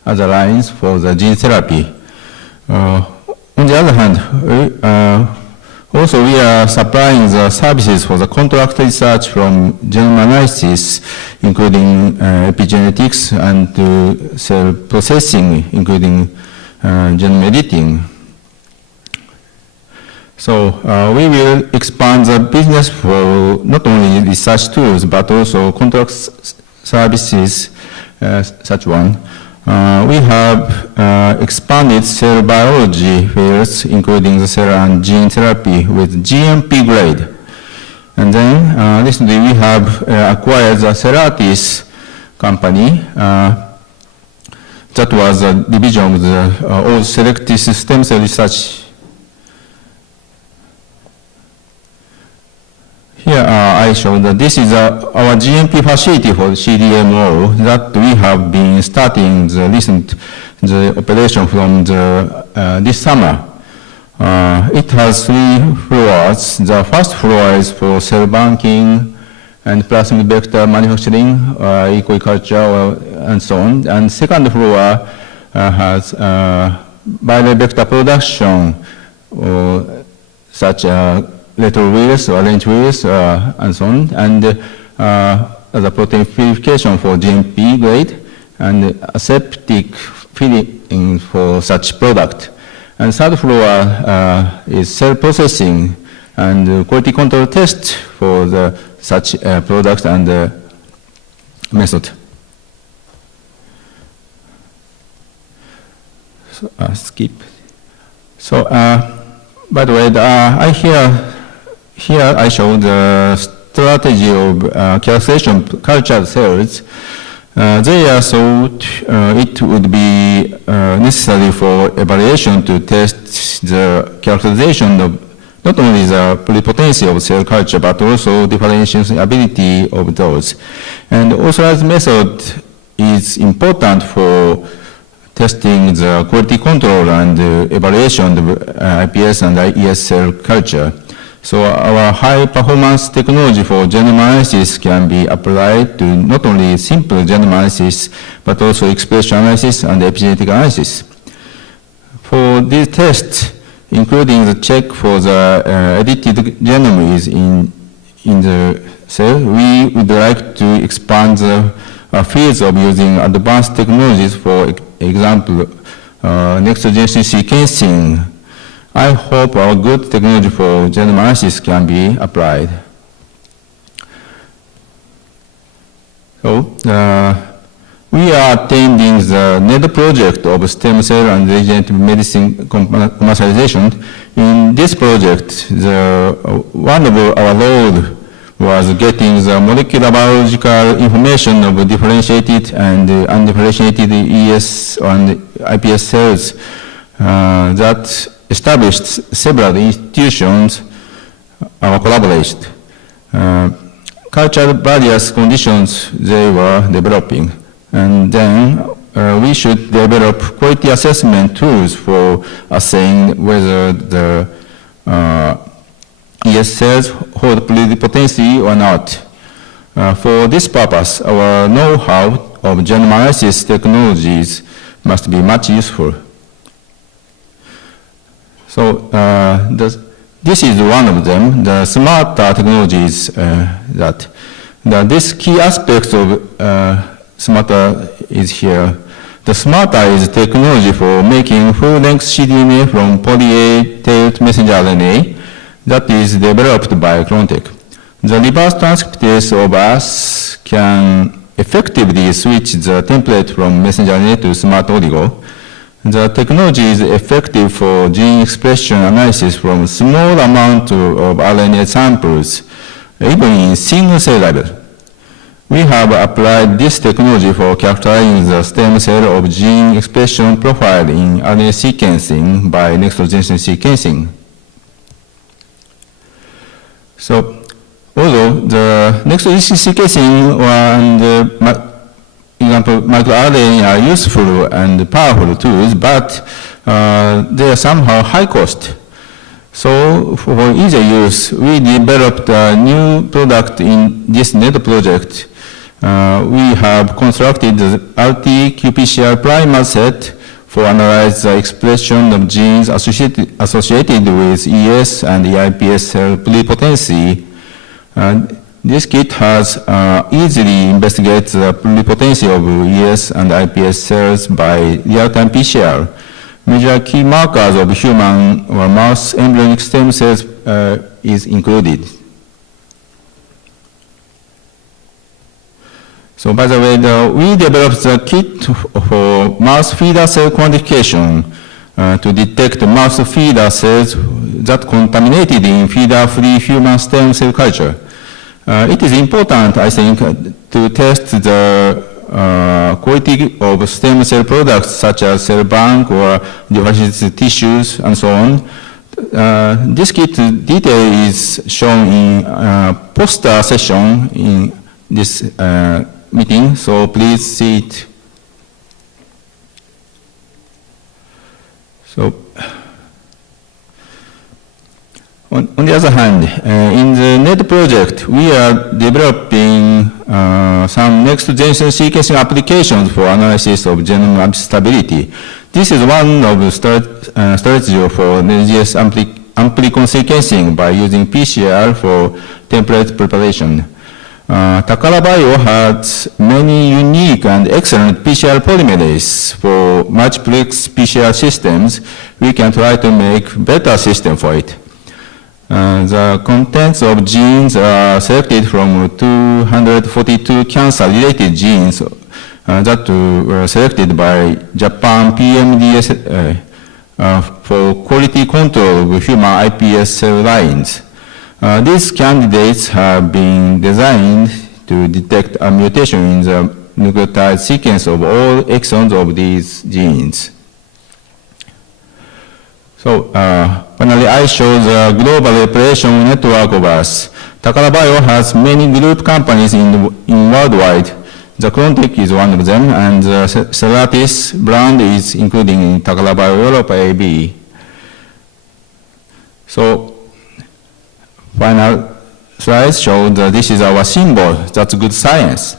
other lines for the gene therapy. On the other hand, also we are supplying the services for the contract research from genome analysis, including epigenetics, and cell processing, including genome editing. So we will expand the business for not only research tools, but also contract services, such one. We have expanded cell biology fields, including the cell and gene therapy with GMP grade. And then recently we have acquired the Ceratis company. That was a division of the old selective stem cell research. Here I show that this is our GMP facility for CDMO that we have been starting the operation from this summer. It has 3 floors. The first floor is for cell banking and plasmid vector manufacturing, eco-culture, and so on. And second floor has viral vector production, such little wheels or range wheels, and so on, and the protein purification for GMP grade, and aseptic filling for such product. And third floor is cell processing and quality control test for such products and method. So, skip. So, by the way, here I show the strategy of characterization cultured cells. They are thought it would be necessary for evaluation to test the characterization of not only the pluripotency of cell culture, but also differentiation ability of those. And authorized method is important for testing the quality control and evaluation of IPS and IES cell culture. So our high-performance technology for genome analysis can be applied to not only simple genome analysis, but also expression analysis and epigenetic analysis. For these tests, including the check for the edited genome is in the cell, we would like to expand the fields of using advanced technologies, for example, next-generation sequencing. I hope our good technology for genome analysis can be applied. So, we are attending the NED project of stem cell and regenerative medicine commercialization. In this project, one of our role was getting the molecular biological information of differentiated and undifferentiated ES and iPS cells that established several institutions collaborated. Cultured various conditions they were developing. And then we should develop quality assessment tools for assessing whether the ES cells hold pluripotency or not. For this purpose, our know-how of genome analysis technologies must be much useful. So this is one of them, the smarter technologies this key aspects of smarter is here. The smarter is technology for making full-length cDNA from poly-A-tailed messenger RNA that is developed by Clontech. The reverse transcriptase of us can effectively switch the template from messenger RNA to smart oligo. The technology is effective for gene expression analysis from small amount of RNA samples, even in single cell level. We have applied this technology for characterizing the stem cell of gene expression profile in RNA sequencing by next-generation sequencing. So, although the next-generation sequencing and example, microRNA are useful and powerful tools, but they are somehow high cost. So for easier use, we developed a new product in this NED project. We have constructed the RT-qPCR primer set for analyze the expression of genes associated with ES and EIPS cell pluripotency. This kit has easily investigated the pluripotency of ES and iPS cells by real-time PCR. Major key markers of human or mouse embryonic stem cells is included. So by the way, we developed the kit for mouse feeder cell quantification to detect mouse feeder cells that contaminated in feeder-free human stem cell culture. It is important, I think, to test the quality of stem cell products such as cell bank or differentiated tissues and so on. This kit detail is shown in poster session in this meeting, so please see it. So, on the other hand, in the NED project, we are developing some next-generation sequencing applications for analysis of genome stability. This is one of the strategies for NGS amplicon sequencing by using PCR for template preparation. Takara Bio has many unique and excellent PCR polymerases for multiplex PCR systems. We can try to make better system for it. The contents of genes are selected from 242 cancer-related genes that were selected by Japan PMDA for quality control of human iPS cell lines. These candidates have been designed to detect a mutation in the nucleotide sequence of all exons of these genes. So finally, I show the global operation network of us. Takara Bio has many group companies in worldwide. The Clontech is one of them, and the Ceratis brand is including Takara Bio Europe AB. So final slides show that this is our symbol. That's good science.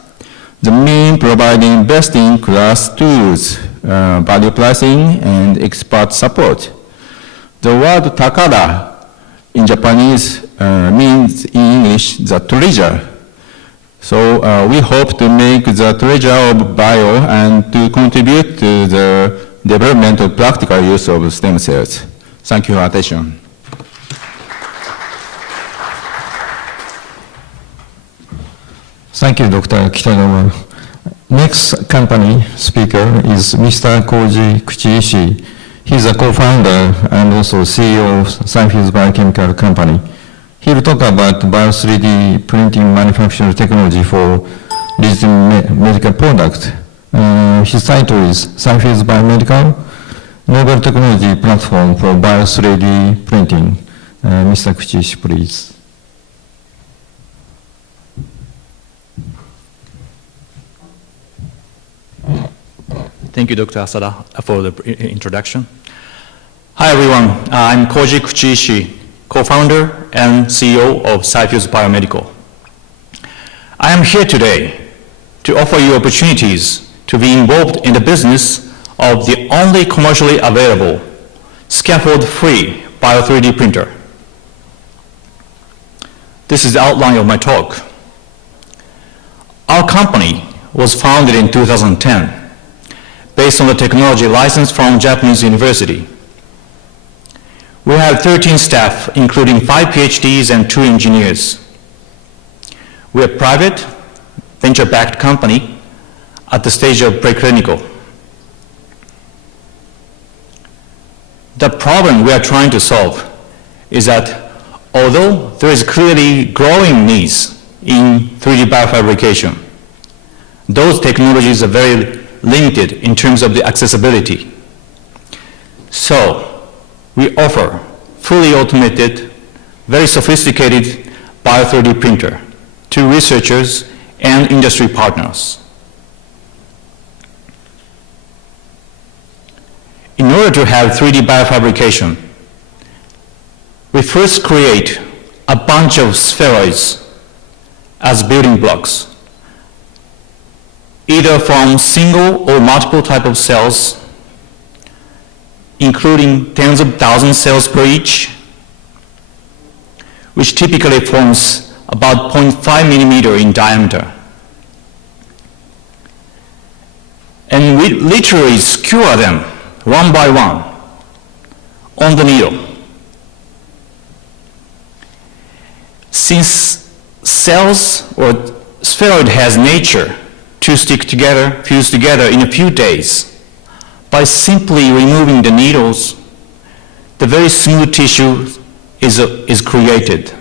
The mean providing best-in-class tools, value pricing, and expert support. The word Takara in Japanese means in English the treasure. So we hope to make the treasure of bio and to contribute to the development of practical use of stem cells. Thank you for your attention. Thank you, Dr. Kitagawa. Next company speaker is Mr. Koji Kuchiishi. He's a co-founder and also CEO of Cyfuse Biochemical Company. He'll talk about bio-3D printing manufacturing technology for medical product. His title is Cyfuse Biomedical, Novel Technology Platform for Bio-3D Printing. Mr. Kuchiishi, please. Thank you, Dr. Asada, for the introduction. Hi, everyone. I'm Koji Kuchiishi, co-founder and CEO of Cyfuse Biomedical. I am here today to offer you opportunities to be involved in the business of the only commercially available scaffold-free bio-3D printer. This is the outline of my talk. Our company was founded in 2010 based on the technology license from Japanese university. We have 13 staff, including 5 PhDs and 2 engineers. We are a private, venture-backed company at the stage of preclinical. The problem we are trying to solve is that although there is clearly growing needs in 3D biofabrication, those technologies are very limited in terms of the accessibility. So, we offer fully automated, very sophisticated bio-3D printer to researchers and industry partners. In order to have 3D biofabrication, we first create a bunch of spheroids as building blocks, either from single or multiple type of cells, including tens of thousands cells per each, which typically forms about 0.5 millimeter in diameter. And we literally skewer them one by one on the needle. Since cells or spheroid has nature to stick together, fuse together in a few days, by simply removing the needles, the very smooth tissue is created.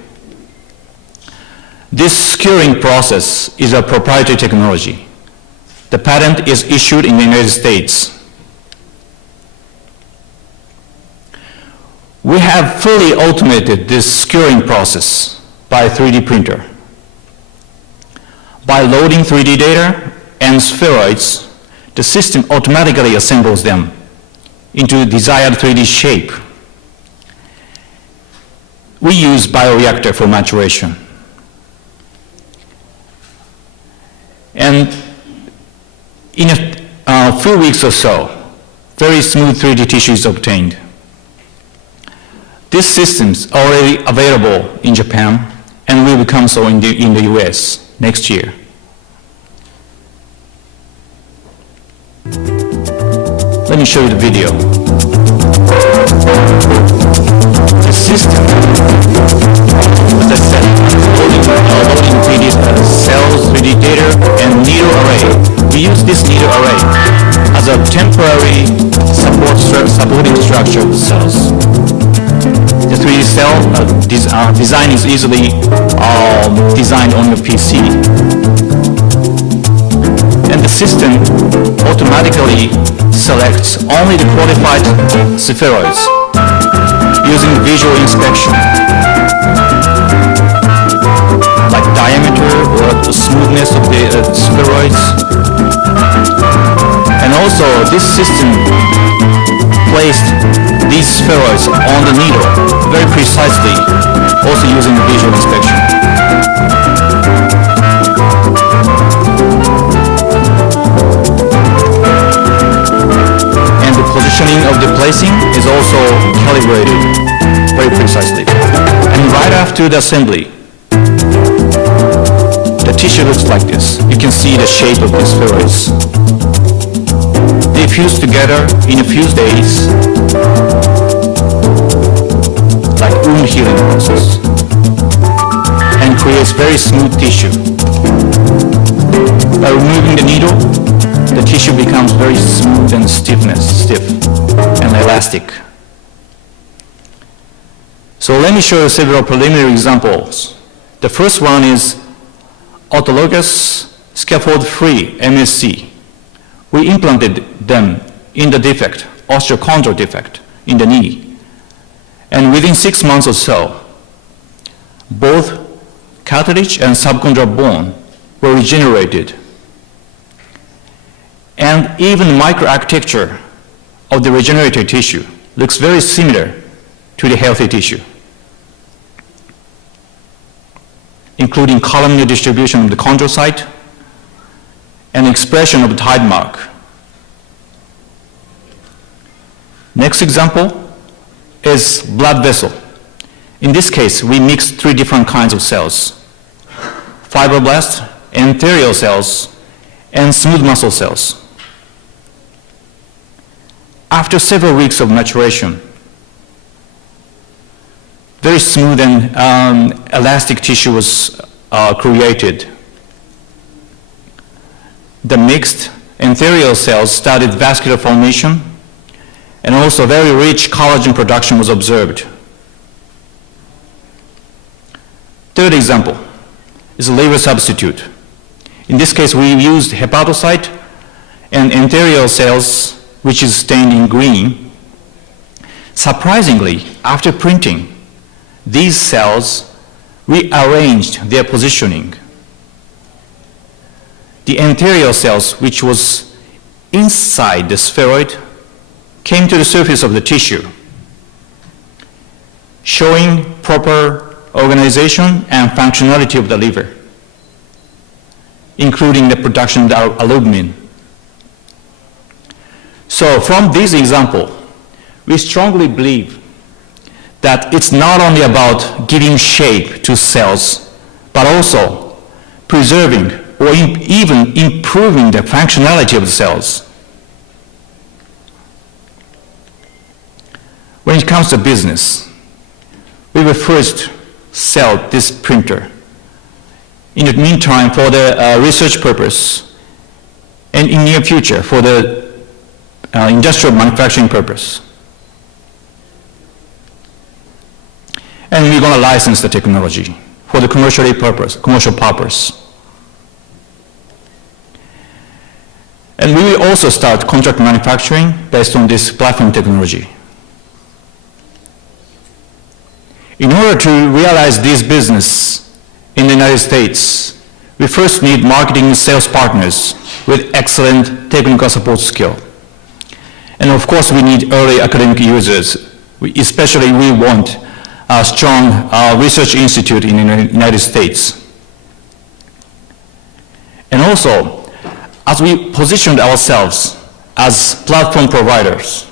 This skewering process is a proprietary technology. The patent is issued in the United States. We have fully automated this skewering process by 3D printer. By loading 3D data and spheroids, the system automatically assembles them into desired 3D shape. We use bioreactor for maturation. And in a few weeks or so, very smooth 3D tissue is obtained. This system is already available in Japan and will become so in the US next year. Let me show you the video. The system, as I said, loading 3D cells, 3D data, and needle array. We use this needle array as a temporary supporting structure of the cells. The 3D cell design is easily designed on your PC. And the system automatically selects only the qualified spheroids using visual inspection, like diameter or the smoothness of the spheroids. And also, this system placed these spheroids on the needle very precisely, also using the visual inspection. And the positioning of the placing is also calibrated very precisely. And right after the assembly, the tissue looks like this. You can see the shape of the spheroids. They fuse together in a few days, like wound healing process, and creates very smooth tissue. By removing the needle, the tissue becomes very smooth and stiff and elastic. So let me show you several preliminary examples. The first one is autologous scaffold-free MSC. We implanted them in the defect, osteochondral defect, in the knee. And within 6 months or so, both cartilage and subchondral bone were regenerated. And even microarchitecture of the regenerated tissue looks very similar to the healthy tissue, including columnar distribution of the chondrocyte and expression of the tide mark. Next example is blood vessel. In this case, we mixed 3 different kinds of cells: fibroblasts, endothelial cells, and smooth muscle cells. After several weeks of maturation, very smooth and elastic tissue was created. The mixed endothelial cells started vascular formation, and also very rich collagen production was observed. Third example is a liver substitute. In this case, we used hepatocyte and endothelial cells, which is stained in green. Surprisingly, after printing, these cells rearranged their positioning. The endothelial cells, which was inside the spheroid, came to the surface of the tissue, showing proper organization and functionality of the liver, including the production of albumin. So from this example, we strongly believe that it's not only about giving shape to cells, but also preserving or even improving the functionality of the cells. When it comes to business, we will first sell this printer. In the meantime, for the research purpose, and in near future for the industrial manufacturing purpose. And we're going to license the technology for the commercial purpose. And we will also start contract manufacturing based on this platform technology. In order to realize this business in the United States, we first need marketing and sales partners with excellent technical support skill. And of course, we need early academic users. Especially, we want a strong research institute in the United States. And also, as we positioned ourselves as platform providers,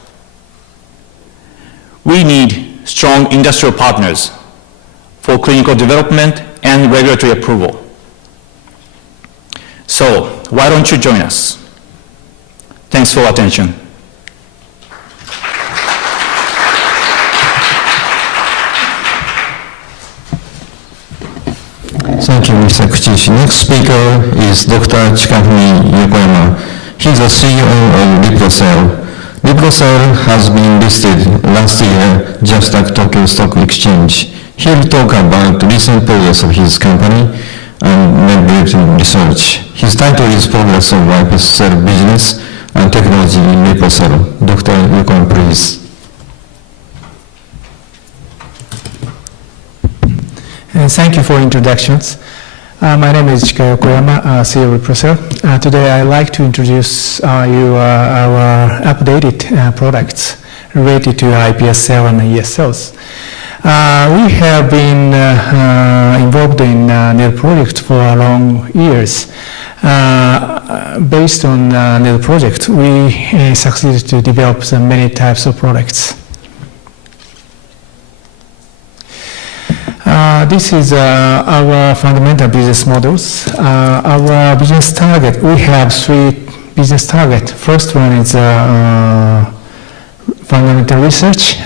we need strong industrial partners for clinical development and regulatory approval. So, why don't you join us? Thanks for attention. Thank you, Mr. Kuchiishi. Next speaker is Dr. Chikafumi Yokoyama. He's the CEO of Liplocell. Liplocell has been listed last year just like Tokyo Stock Exchange. He'll talk about recent progress of his company and medical research. His title is Progress of iCell Business and Technology in Liplocell. Dr. Yokoyama, please. Thank you for introductions. My name is Chika Yokoyama, CEO of Liplocell. Today I'd like to introduce you our updated products related to iPS cell and ES cells. We have been involved in NEL project for long years. Based on NEL project, we succeeded to develop many types of products. This is our fundamental business models. Our business target, we have 3 business targets. First one is fundamental fundamental research.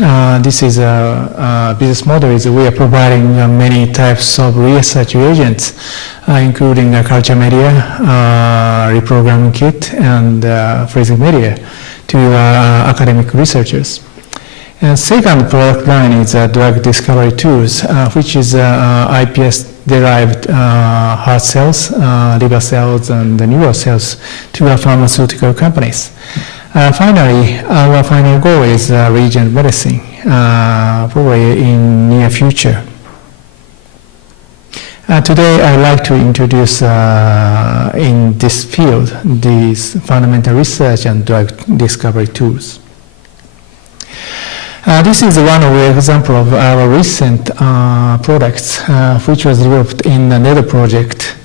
This is a business model. Is we are providing many types of research reagents, including culture media, reprogramming kit, and freezing media to academic researchers. And second product line is drug discovery tools, which is iPS-derived heart cells, liver cells, and neural cells to pharmaceutical companies. Finally, our final goal is regenerative medicine, probably in near future. Today, I'd like to introduce in this field these fundamental research and drug discovery tools. This is one of the example of our recent products, which was developed in another project.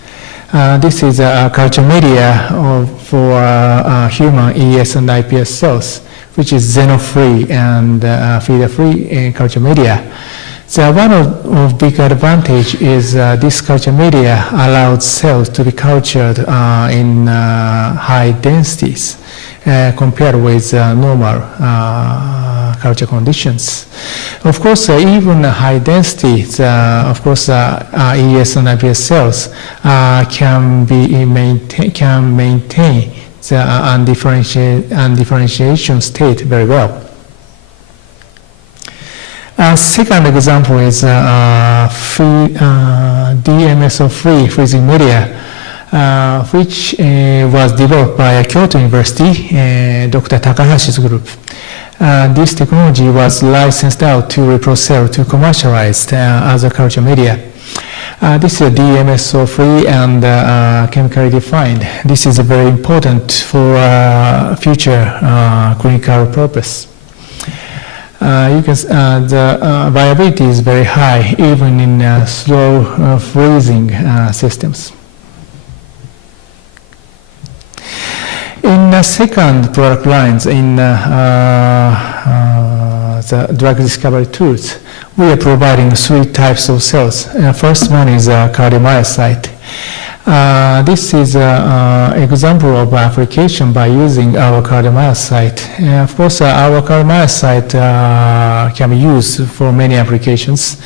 This is a culture media for human ES and iPS cells, which is xeno-free and feeder-free culture media. So one of big advantage is this culture media allows cells to be cultured in high densities compared with normal culture conditions. Of course, even high densities, of course, ES and iPS cells can maintain the undifferentiation state very well. Second example is DMSO-free freezing media, which was developed by Kyoto University, Dr. Takashi's group. This technology was licensed out to ReproCell to commercialize as a culture media. This is DMSO-free and chemically defined. This is very important for future clinical purpose. You can, the viability is very high, even in slow freezing systems. In the second product lines, in the drug discovery tools, we are providing 3 types of cells. First one is cardiomyocyte. This is an example of application by using our cardiomyocyte. Of course, our cardiomyocyte can be used for many applications.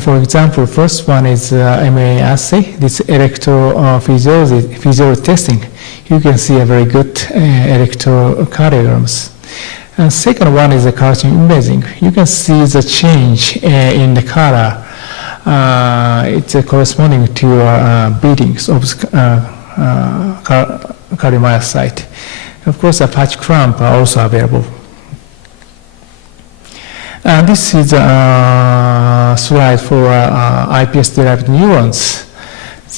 For example, first one is MA assay, this electrophysiology testing. You can see a very good electrocardiograms. And second one is the calcium imaging. You can see the change in the color. It's corresponding to beatings of cardiomyocyte. Of course, a patch clamp are also available. This is a slide for iPS-derived neurons.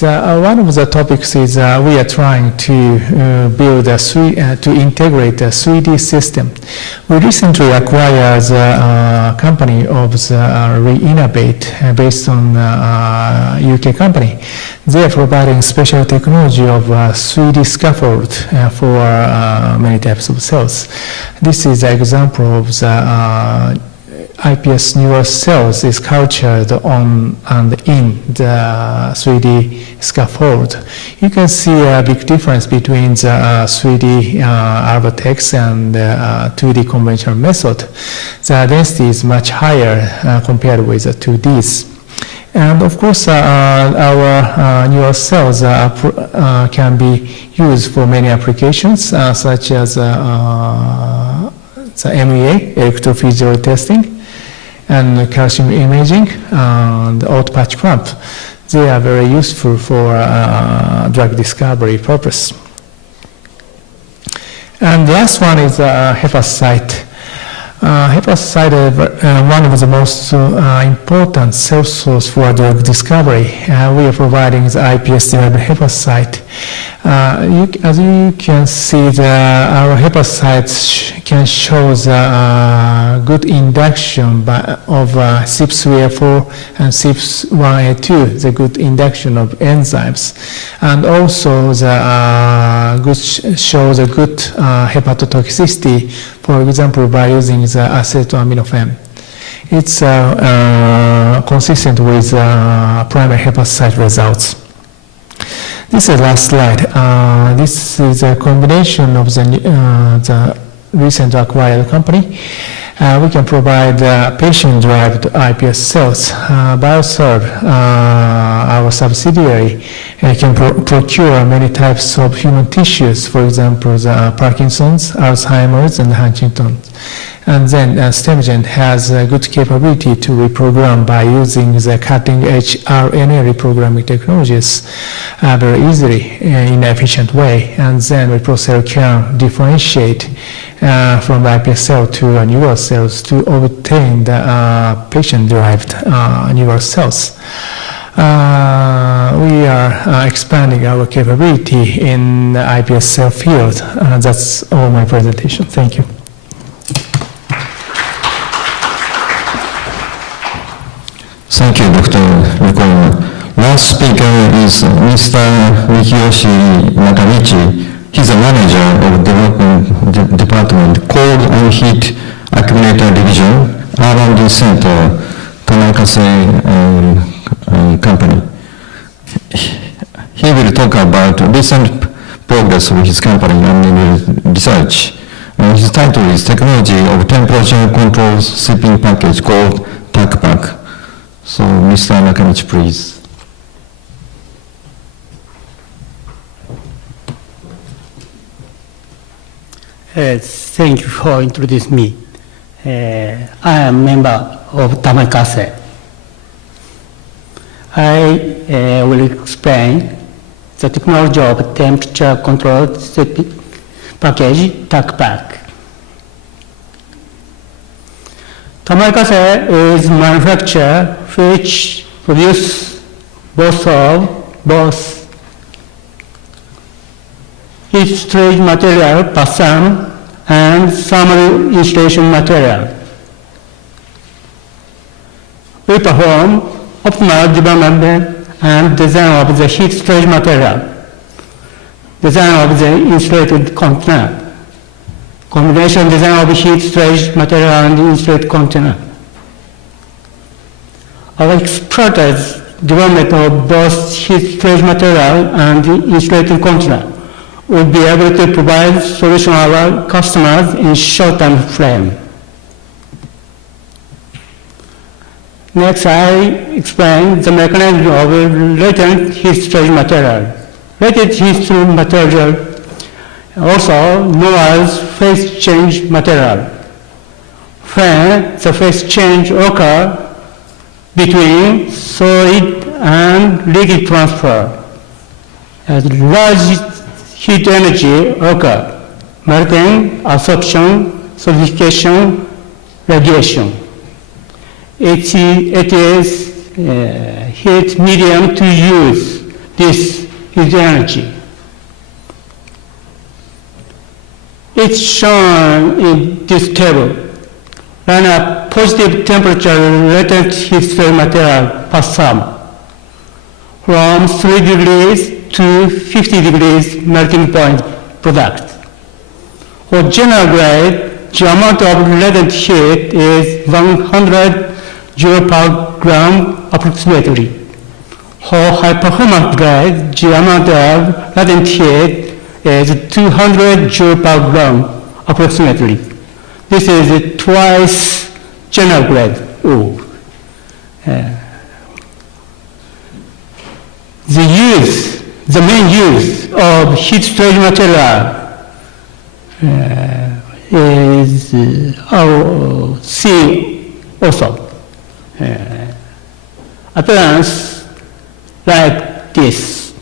One of the topics is we are trying to build to integrate a 3D system. We recently acquired the company of the Reinnovate based on UK company. They are providing special technology of 3D scaffold for many types of cells. This is an example of the iPS neural cells is cultured on and in the 3D scaffold. You can see a big difference between the 3D Albertex and 2D conventional method. The density is much higher compared with the 2Ds. And of course, our neural cells can be used for many applications, such as the MEA, electrophysiology testing, and calcium imaging, and auto patch clamp. They are very useful for drug discovery purpose. And the last one is hepatocyte. Hepatocyte is one of the most important cell source for drug discovery. We are providing the iPS-derived hepatocyte. As you can see, our hepatocytes can show the good induction of CYP3A4 and CYP1A2, the good induction of enzymes, and also shows a good hepatotoxicity, for example, by using the acetoaminofen. It's consistent with primary hepatocyte results. This is the last slide. This is a combination of the recent acquired company. We can provide patient-derived iPS cells. BioServe, our subsidiary, can procure many types of human tissues, for example, the Parkinson's, Alzheimer's, and Huntington's. And then StemGen has a good capability to reprogram by using the cutting-edge RNA reprogramming technologies very easily in an efficient way. And then ReproCell can differentiate from iPS cell to neural cells to obtain the patient-derived neural cells. We are expanding our capability in the iPS cell field. That's all my presentation. Thank you. Thank you, Dr. Yokoyama. Last speaker is Mr. Mikiyoshi Nakamichi. He's a manager of development department called Unheat Accumulator Division, R&D Center, Tamai-Kasei company. He will talk about recent progress of his company and research. His title is Technology of Temperature Control Shipping Package called TACPAC. So, Mr. Nakamichi, please. Thank you for introducing me. I am a member of Tamai-Kasei. I will explain the technology of temperature controlled package TACPAC. Tamai-Kasei is manufacturer which produce both heat storage material, PASAM, and thermal insulation material. We perform optimal development and design of the heat storage material, design of the insulated container, combination design of heat storage material and insulated container. Our expertise development of both heat storage material and insulated container will be able to provide solution to our customers in short time frame. Next, I explain the mechanism of latent heat storage material. Latent heat storage material, also known as phase change material. When the phase change occurs between solid and liquid transfer, as large heat energy occurs, melting, absorption, solidification, radiation. It is heat medium to use this heat energy. It's shown in this table. Run a positive temperature latent heat storage material PASAM from 3 degrees to 50 degrees melting point product. For general grade, the amount of latent heat is 100 joule per gram approximately. For high performance grade, the amount of latent heat is 200 joule per gram approximately. This is twice general grade. The main use of heat storage material is our C also. Appearance like this.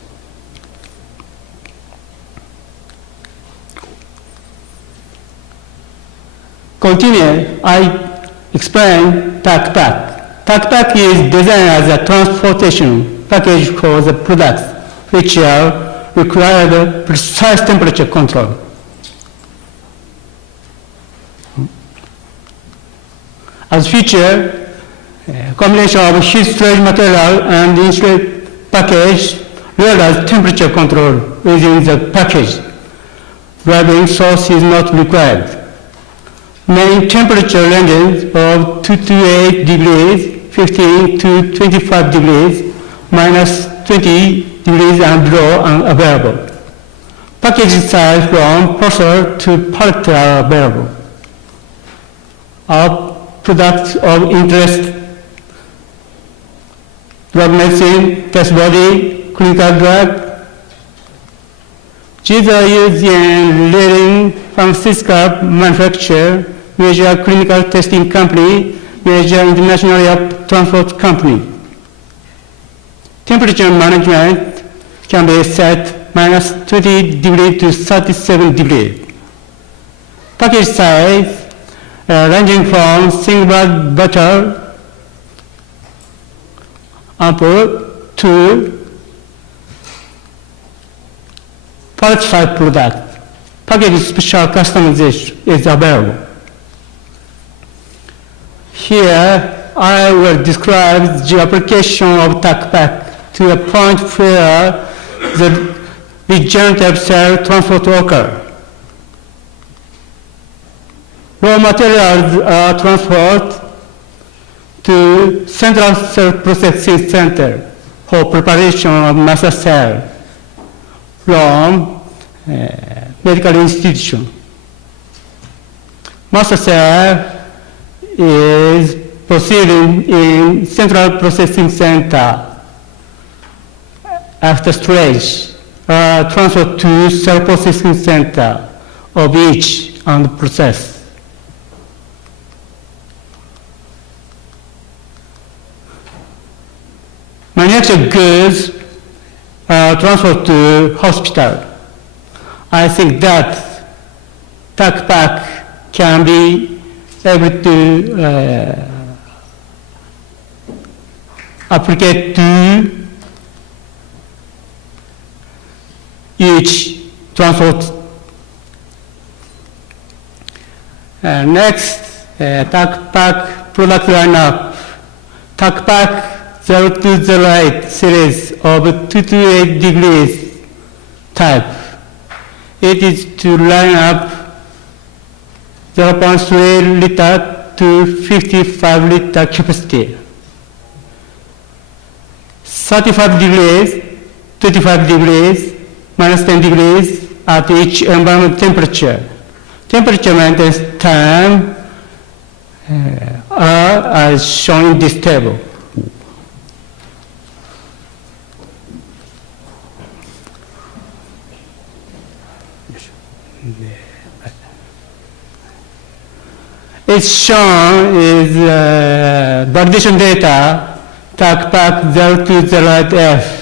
Continue, I explain TACPAC. TACPAC is designed as a transportation package for the products which are required precise temperature control. As feature, combination of heat storage material and insulated package realize temperature control within the package. Driving source is not required. Main temperature ranges of 2 to 8 degrees, 15 to 25 degrees, minus 20 degrees and below are available. Package size from parcel to pallet are available. of products of interest, drug medicine, test body, clinical drug. These are used in leading pharmaceutical manufacturer, major clinical testing company, major international air transport company. Temperature management can be set minus 20 degrees to 37 degrees. Package size ranging from single bottle ampoule to pouch-type product. Package special customization is available. Here, I will describe the application of TACPAC to a point where the regenerative cell transport occurs. Raw materials are transferred to Central Cell Processing Center for preparation of master cell from medical institution. Master cell is proceeding in Central Processing Center. After storage, transferred to Cell Processing Center of each and process. Manufactured goods transferred to hospital. I think that TACPAC can be able to apply to each transport. Next, TACPAC product lineup. TACPAC 0208 series of 228 degrees type. It is to line up 0.3 liter to 55 liter capacity. 35 degrees, 25 degrees, minus 10 degrees at each environment temperature. Temperature maintenance time are as shown in this table. It's shown is validation data, TACPAC 0208F.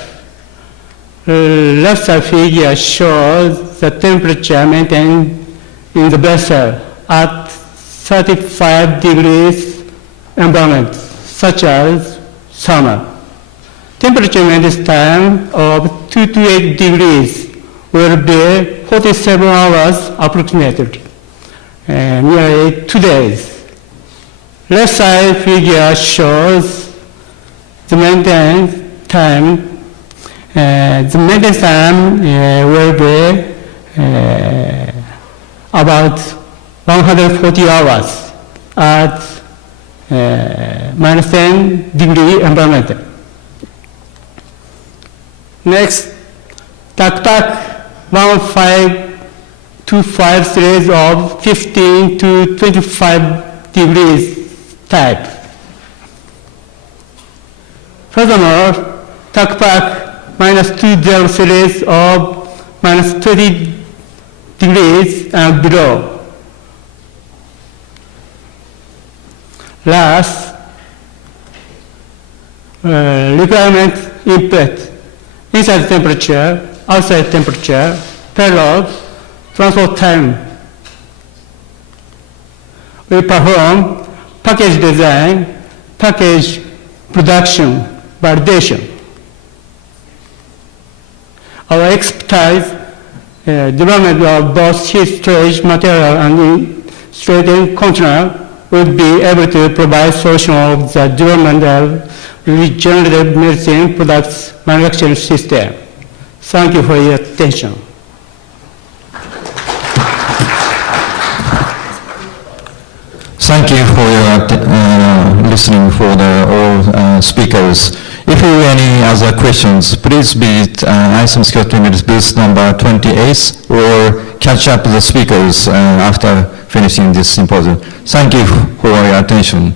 Left side figure shows the temperature maintained in the vessel at 35 degrees environment, such as summer. Temperature maintenance time of 2 to 8 degrees will be 47 hours approximately. Nearly 2 days. Left side figure shows the maintenance time. The maintenance time will be about 140 hours at minus 10 degree environment. Next, TACPAC 1525 series of 15 to 25 degrees type. Furthermore, TACPAC -20 series of -20 degrees and below. Last, requirement input, inside temperature, outside temperature, payload, transport time. We perform package design, package production, validation. Our expertise, development of both heat storage material and straight container would be able to provide solution of the development of regenerative medicine products manufacturing system. Thank you for your attention. Thank you for your listening for all speakers. If you have any other questions, please visit iCeMS Kyoto booth number 28 or catch up with the speakers after finishing this symposium. Thank you for your attention.